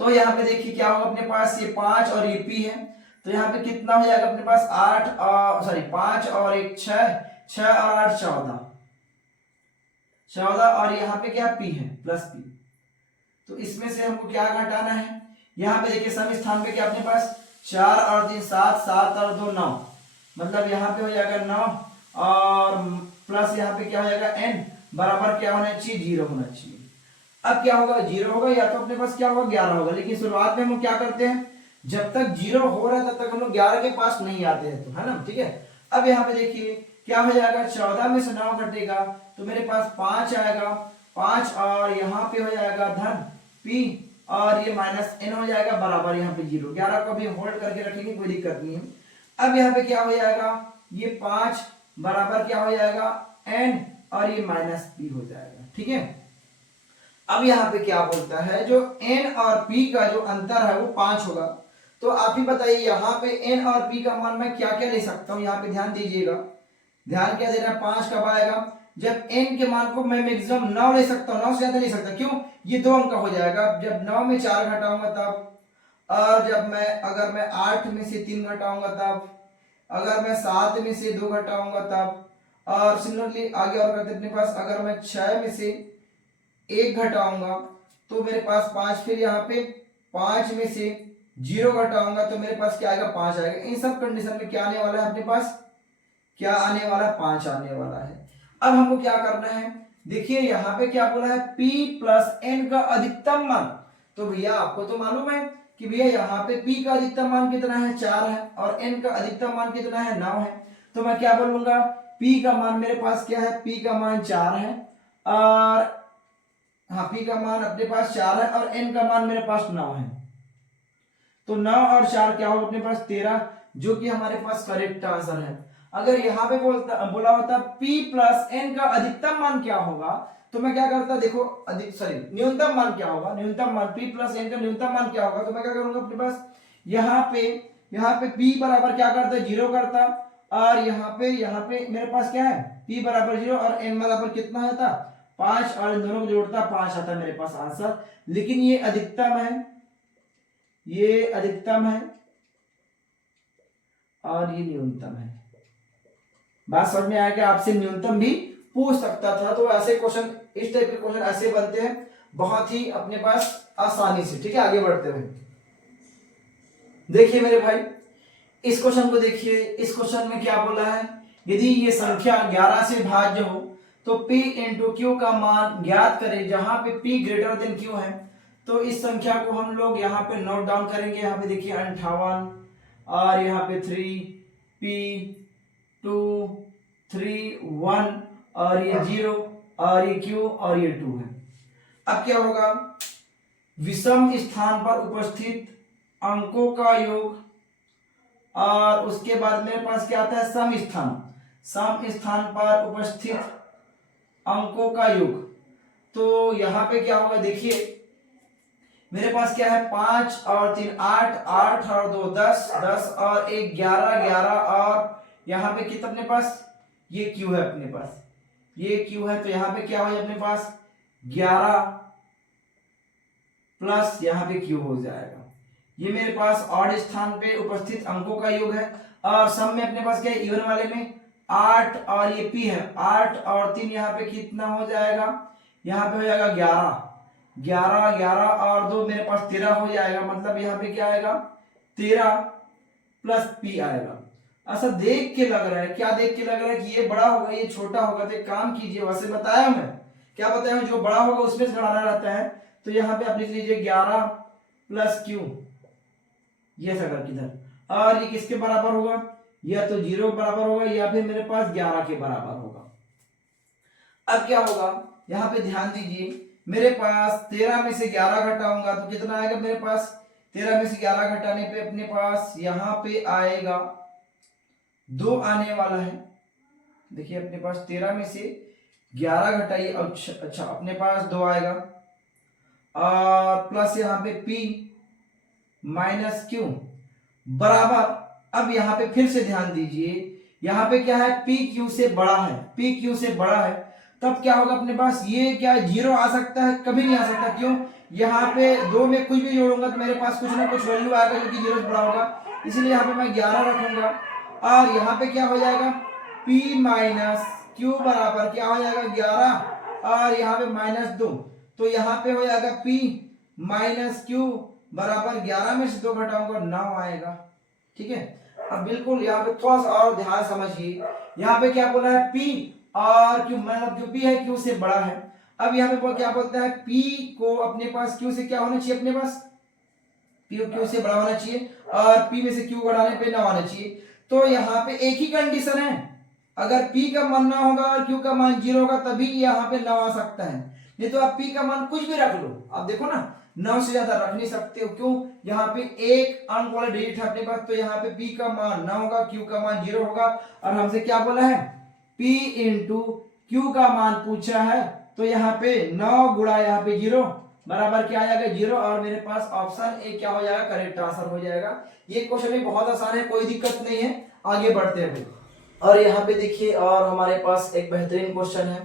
तो यहाँ पे देखिए क्या होगा अपने पास, ये 5 और ये p है, तो यहाँ पे कितना हो जाएगा अपने पास 8 और 5 और 1 6, 6 और 8 14, 14 और यहाँ पे क्या p है प्लस p। तो इसमें से हमको क्या घटाना है, यहाँ पे देखिए सम स्थान पे क्या अपने पास 4 और 3 7, 7 और 2 9, मतलब यहाँ पे हो जाएगा 9 और प्लस यहाँ पे क्या हो जाएगा n बराबर क्या होना चाहिए, 0 होना चाहिए। अब क्या होगा, 0 होगा या तो अपने पास क्या होगा 11 होगा, लेकिन शुरुआत में हम क्या करते हैं, जब तक 0 हो रहा है तब तक हम लोग 11 के पास नहीं आते हैं, तो है ना। ठीक है, अब यहाँ पे देखिए क्या हो जाएगा, 14 में से 9 घटेगा तो मेरे पास 5 आएगा, 5 और यहाँ पे हो जाएगा धन p और ये माइनस n हो जाएगा बराबर यहाँ पे 0। 11 को भी होल्ड करके रखेंगे, कोई दिक्कत नहीं है। अब यहाँ पे क्या हो जाएगा, ये 5 बराबर क्या हो जाएगा n और ये माइनस p हो जाएगा। ठीक है, अब यहाँ पे क्या बोलता है, जो n और p का जो अंतर है वो 5 होगा। तो आप ही बताइए यहाँ पे n और p का मान मैं क्या क्या ले सकता हूँ, यहाँ पे ध्यान दीजिएगा। ध्यान क्या देना, 5 कब आएगा, जब n के मान को मैं मैक्सिमम 9 ले सकता हूँ, 9 से ज्यादा नहीं सकता। क्यों, ये 2 अंक का हो जाएगा, जब 9 में 4 घटाऊंगा तब, और जब मैं अगर मैं 8 में से 3 घटाऊंगा तब, अगर मैं 7 में से 2 घटाऊंगा तब, और सिमिलरली आगे और करते अपने पास अगर मैं 6 में से 1 घटाऊंगा तो मेरे पास 5, फिर यहाँ पे 5 में से 0 घटाऊंगा तो मेरे पास क्या आएगा, 5 आएगा। इन सब कंडीशन में क्या आने वाला है अपने पास, क्या आने वाला है, 5 आने वाला है। अब हमको क्या करना है, देखिए यहाँ पे क्या बोला है, p प्लस n का अधिकतम मान। तो भैया आपको तो मालूम है कि भैया यहाँ पे p का अधिकतम मान कितना है, 4 है, और n का अधिकतम मान कितना है, 9 है। तो मैं क्या बोलूंगा, p का मान मेरे पास क्या है, p का मान 4 है, और हाँ p का मान अपने पास 4 है और n का मान मेरे पास 9 है। तो 9 और 4 क्या होगा अपने पास 13, जो कि हमारे पास करेक्ट आंसर है। अगर यहाँ पे बोला होता p प्लस n का अधिकतम मान क्या होगा, तो मैं क्या करता, देखो न्यूनतम मान क्या होगा, न्यूनतम मान p प्लस n का न्यूनतम मान क्या होगा, तो मैं क्या करूंगा अपने पास यहाँ पे p बराबर क्या करता, 0 करता, और यहाँ पे मेरे पास क्या है, p बराबर 0 और n बराबर कितना आता, 5, और इन दोनों को जोड़ता 5 आता है मेरे पास आंसर। लेकिन ये अधिकतम है, ये अधिकतम है और ये न्यूनतम है। बात समझ में आया कि आपसे न्यूनतम भी पूछ सकता था। तो ऐसे क्वेश्चन, इस टाइप के क्वेश्चन ऐसे बनते हैं बहुत ही अपने पास आसानी से। ठीक है, आगे बढ़ते हुए देखिए मेरे भाई, इस क्वेश्चन को देखिए। इस क्वेश्चन में क्या बोला है, यदि ये संख्या 11 से भाज्य हो तो p इंटू क्यू का मान ज्ञात करें, जहां पे p ग्रेटर देन q है। तो इस संख्या को हम लोग यहाँ पे नोट डाउन करेंगे। यहाँ पे देखिए 58 और यहाँ पे 3 p 2 3 1 और ये 0 और ये q और ये 2 है। अब क्या होगा, विषम स्थान पर उपस्थित अंकों का योग, और उसके बाद मेरे पास क्या आता है, सम स्थान पर उपस्थित अंकों का योग। तो यहाँ पे क्या होगा, देखिए मेरे पास क्या है, 5 और 3 8, 8 और 2 10, 10 और 1 11, 11 और यहाँ पे कितना अपने पास, ये q है अपने पास, ये q है। तो यहाँ पे क्या हो अपने पास 11 प्लस यहाँ पे q हो जाएगा, ये मेरे पास ऑड स्थान पे उपस्थित अंकों का योग है। और सम में अपने पास क्या है, इवन वाले में 8 और ये p है, 8 और 3 यहाँ पे कितना हो जाएगा, यहाँ पे हो जाएगा 11, 11 11 और 2 मेरे पास 13 हो जाएगा। मतलब यहाँ पे क्या आएगा, 13 प्लस p आएगा। ऐसा देख के लग रहा है, क्या देख के लग रहा है कि ये बड़ा होगा ये छोटा होगा, तो एक काम कीजिए, वैसे बताया मैं, क्या बताया, जो बड़ा होगा उसमें से घटाना रहता है। तो यहाँ पे आप लिख लीजिए 11 प्लस q, ये सगर किधर, और ये किसके बराबर होगा, या तो 0 के बराबर होगा या फिर मेरे पास 11 के बराबर होगा। अब क्या होगा, यहाँ पे ध्यान दीजिए, मेरे पास 13 में से 11 घटाऊंगा तो कितना आएगा मेरे पास, 13 में से 11 घटाने पे अपने पास यहाँ पे आएगा 2 आने वाला है। देखिए अपने पास 13 में से 11 घटाइए, अच्छा अपने पास 2 आएगा, और प्लस यहाँ पे p माइनस q बराबर। अब यहाँ पे फिर से ध्यान दीजिए, यहाँ पे क्या है, p q से बड़ा है, p q से बड़ा है, तब क्या होगा अपने पास, ये क्या 0 आ सकता है, कभी नहीं आ सकता। क्यों, यहाँ पे 2 में कुछ भी जोड़ूंगा तो मेरे पास कुछ ना कुछ वैल्यू आएगा जो कि 0 से बड़ा होगा, इसलिए यहाँ पे मैं 11 रखूंगा। और यहाँ पे क्या हो जाएगा, p माइनस q बराबर क्या हो जाएगा 11, और यहाँ पे -2, तो यहाँ पे हो जाएगा p माइनस q बराबर 11 में से 2 घटाऊंगा 9 आएगा। ठीक है, अब बिल्कुल यहाँ पे थोड़ा सा और ध्यान समझिए, यहाँ पे क्या बोला है, p और q, मतलब जो p है q से बड़ा है। अब यहाँ पे क्या बोलता है, p को अपने पास q से क्या होना चाहिए, अपने पास p q से बड़ा होना चाहिए, और p में से q बढ़ाने पे 9 आना चाहिए। तो यहाँ पे एक ही कंडीशन है, अगर p का मान 9 होगा और q का मान 0 होगा तभी यहाँ पे 9 आ सकता है, नहीं तो आप p का मान कुछ भी रख लो। आप देखो ना, 9 से ज्यादा रख नहीं सकते हो, क्यों, यहाँ पे एक अंक वाला डिजिट है अपने पास, तो यहाँ पे p का मान 9 होगा, q का मान 0 होगा, और हमसे क्या बोला है, p इंटू q का मान पूछा है, तो यहाँ पे 9 गुणा यहाँ पे 0 बराबर क्या आ जाएगा 0, और मेरे पास ऑप्शन ए क्या हो जाएगा, करेक्ट आंसर हो जाएगा। ये क्वेश्चन भी बहुत आसान है, कोई दिक्कत नहीं है, आगे बढ़ते हैं। और यहाँ पे देखिए, और हमारे पास एक बेहतरीन क्वेश्चन है,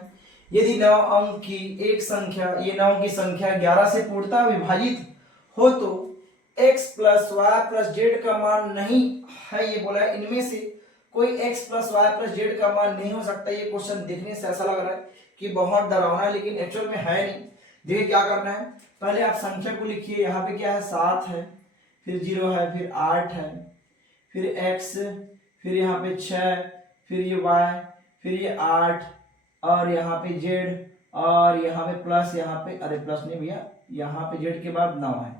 यदि 9 अंक की एक संख्या, ये 9 की संख्या 11 से पूर्णतः विभाजित हो तो x plus y plus z का मान नहीं है, ये बोला है, इनमें से कोई x plus y plus z का मान नहीं हो सकता। ये क्वेश्चन देखने से ऐसा लग रहा है कि बहुत डरावना है, लेकिन एक्चुअल में है नहीं। देखिए क्या करना है, पहले आप संख्या को लिखिए, यहाँ पे क्या है, 7 है, फिर 0 है, फिर 8 है, फिर x, फिर यहाँ पे 6, फिर ये y, फिर ये 8, और यहाँ पे z, और यहाँ पे प्लस, यहाँ पे अरे प्लस नहीं भैया, यहाँ पे z के बाद 9 है।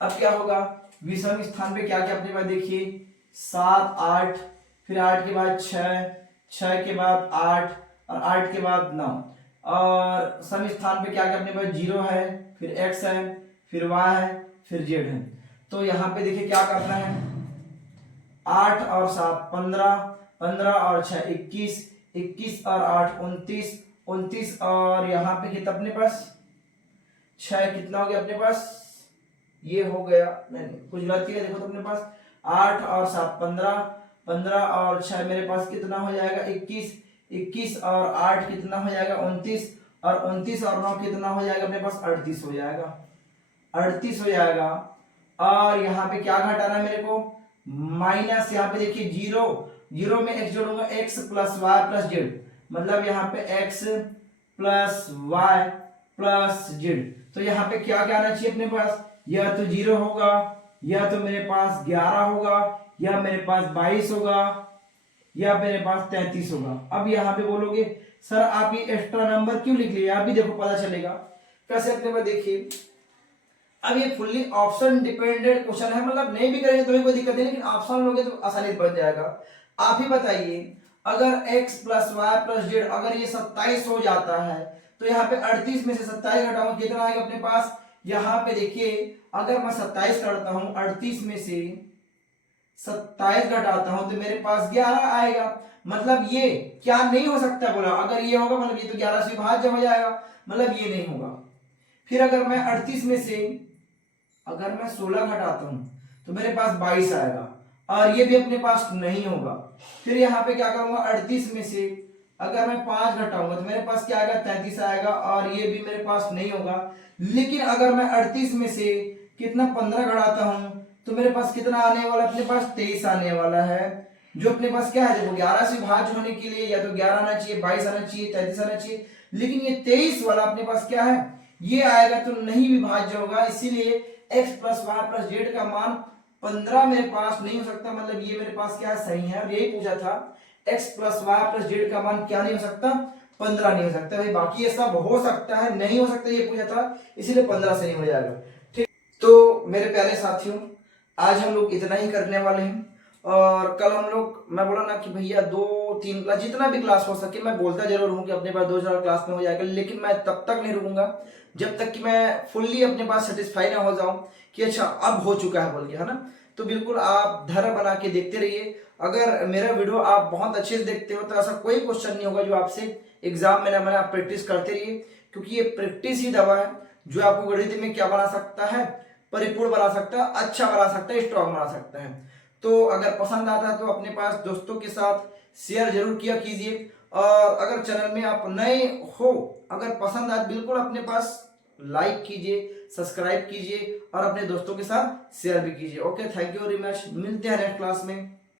अब क्या होगा, विषम स्थान पे क्या क्या अपने पास देखिए, 7 8, फिर 8 के बाद 6, 6 के बाद 8, और 8 के बाद 9, और सम स्थान पे क्या क्या अपने पास 0 है, फिर x है, फिर y है, फिर z है। तो यहाँ पे देखिए क्या करना है, 8 और 7 15, 15 और 6 21, 21 और 8 29, 29 और यहाँ पे कितना अपने पास 6, कितना हो गया अपने पास, ये हो गया, नहीं कुछ गलती है, देखो तो अपने पास 8 और 7 15, 15 और 6 मेरे पास कितना हो जाएगा 21, 21 और 8 कितना हो जाएगा 29, और 29 और 9 कितना हो जाएगा अपने पास 38 हो जाएगा, 38 हो जाएगा। और यहाँ पे क्या घटाना है मेरे को, माइनस, यहाँ पे देखिए 0, 0 में x जोड़ूंगा, x plus y plus z, मतलब यहाँ पे x plus y plus z. तो यहाँ पे क्या क्या आना चाहिए अपने पास, या तो 0 होगा, या तो मेरे पास 11 होगा, या मेरे पास 22 होगा, या मेरे पास 33 होगा। अब यहाँ पे बोलोगे सर आप ये एक्स्ट्रा नंबर क्यों लिख लिए, आप भी देखो पता चलेगा कैसे। अपने पास देखिए, अब ये फुल्ली ऑप्शन डिपेंडेंट क्वेश्चन है, मतलब नहीं भी करेंगे तो भी कोई दिक्कत नहीं, लेकिन ऑप्शन लोगे तो आसानी से बन जाएगा। आप ही बताइए, अगर x plus y plus z अगर ये 27 हो जाता है, तो यहाँ पे 38 में से 27 घटाऊंगा कितना आएगा अपने पास, यहाँ पे देखिए अगर मैं 27 करता हूँ, 38 में से 27 घटाता हूं तो मेरे पास 11 आएगा। मतलब ये क्या नहीं हो सकता बोला, अगर ये होगा मतलब ये तो 11 से भाज्य हो जाएगा, मतलब ये नहीं होगा। फिर अगर मैं 38 में से अगर मैं 16 घटाता हूं तो मेरे पास 22 आएगा, और ये भी अपने पास नहीं होगा। फिर यहाँ पे क्या करूंगा, 38 में से अगर मैं 5 घटाऊंगा तो मेरे पास क्या आएगा 33 आएगा, और ये भी मेरे पास नहीं होगा। लेकिन अगर मैं 38 में से कितना 15 घटाता हूँ तो मेरे पास कितना आने वाला है, अपने पास 23 आने वाला है। जो अपने पास क्या है, देखो 11 से भाज्य होने के लिए या तो 11 आना चाहिए, 22 आना चाहिए, 33 आना चाहिए, लेकिन ये 23 वाला अपने पास क्या है, ये आएगा तो नहीं विभाज्य होगा, इसीलिए x plus y plus z का मान 15 मेरे पास नहीं हो सकता। मतलब ये मेरे पास क्या है, सही है। और यही पूछा था, x plus y plus z का मान क्या नहीं हो सकता, 15 नहीं हो सकता भाई। बाकी ये सब हो सकता है, नहीं हो सकता ये पूछा था, इसीलिए 15 से नहीं हो जाएगा। ठीक, तो मेरे प्यारे साथियों, आज हम लोग इतना ही करने वाले हैं। और कल हम लोग, मैं बोला ना कि भैया 2-3 क्लास, जितना भी क्लास हो सके, मैं बोलता जरूर हूँ कि अपने पास 2-4 क्लास में हो जाएगा, लेकिन मैं तब तक नहीं रुकूंगा जब तक कि मैं फुल्ली अपने पास सेटिस्फाई ना हो जाऊं कि अच्छा अब हो चुका है बोल के, है ना। तो बिल्कुल आप धैर्य बना के देखते रहिए। अगर मेरा वीडियो आप बहुत अच्छे से देखते हो तो ऐसा कोई क्वेश्चन नहीं होगा जो आपसे एग्जाम में ना बने। आप प्रैक्टिस करते रहिए, क्योंकि ये प्रैक्टिस ही दवा है जो आपको गणित में क्या बना सकता है, परिपूर्ण बना सकता है, अच्छा बना सकता है, स्ट्रॉन्ग बना सकता है। तो अगर पसंद आता है तो अपने पास दोस्तों के साथ शेयर जरूर किया कीजिए। और अगर चैनल में आप नए हो, अगर पसंद आए, बिल्कुल अपने पास लाइक कीजिए, सब्सक्राइब कीजिए और अपने दोस्तों के साथ शेयर भी कीजिए। Okay, thank you very much. मिलते हैं नेक्स्ट क्लास में।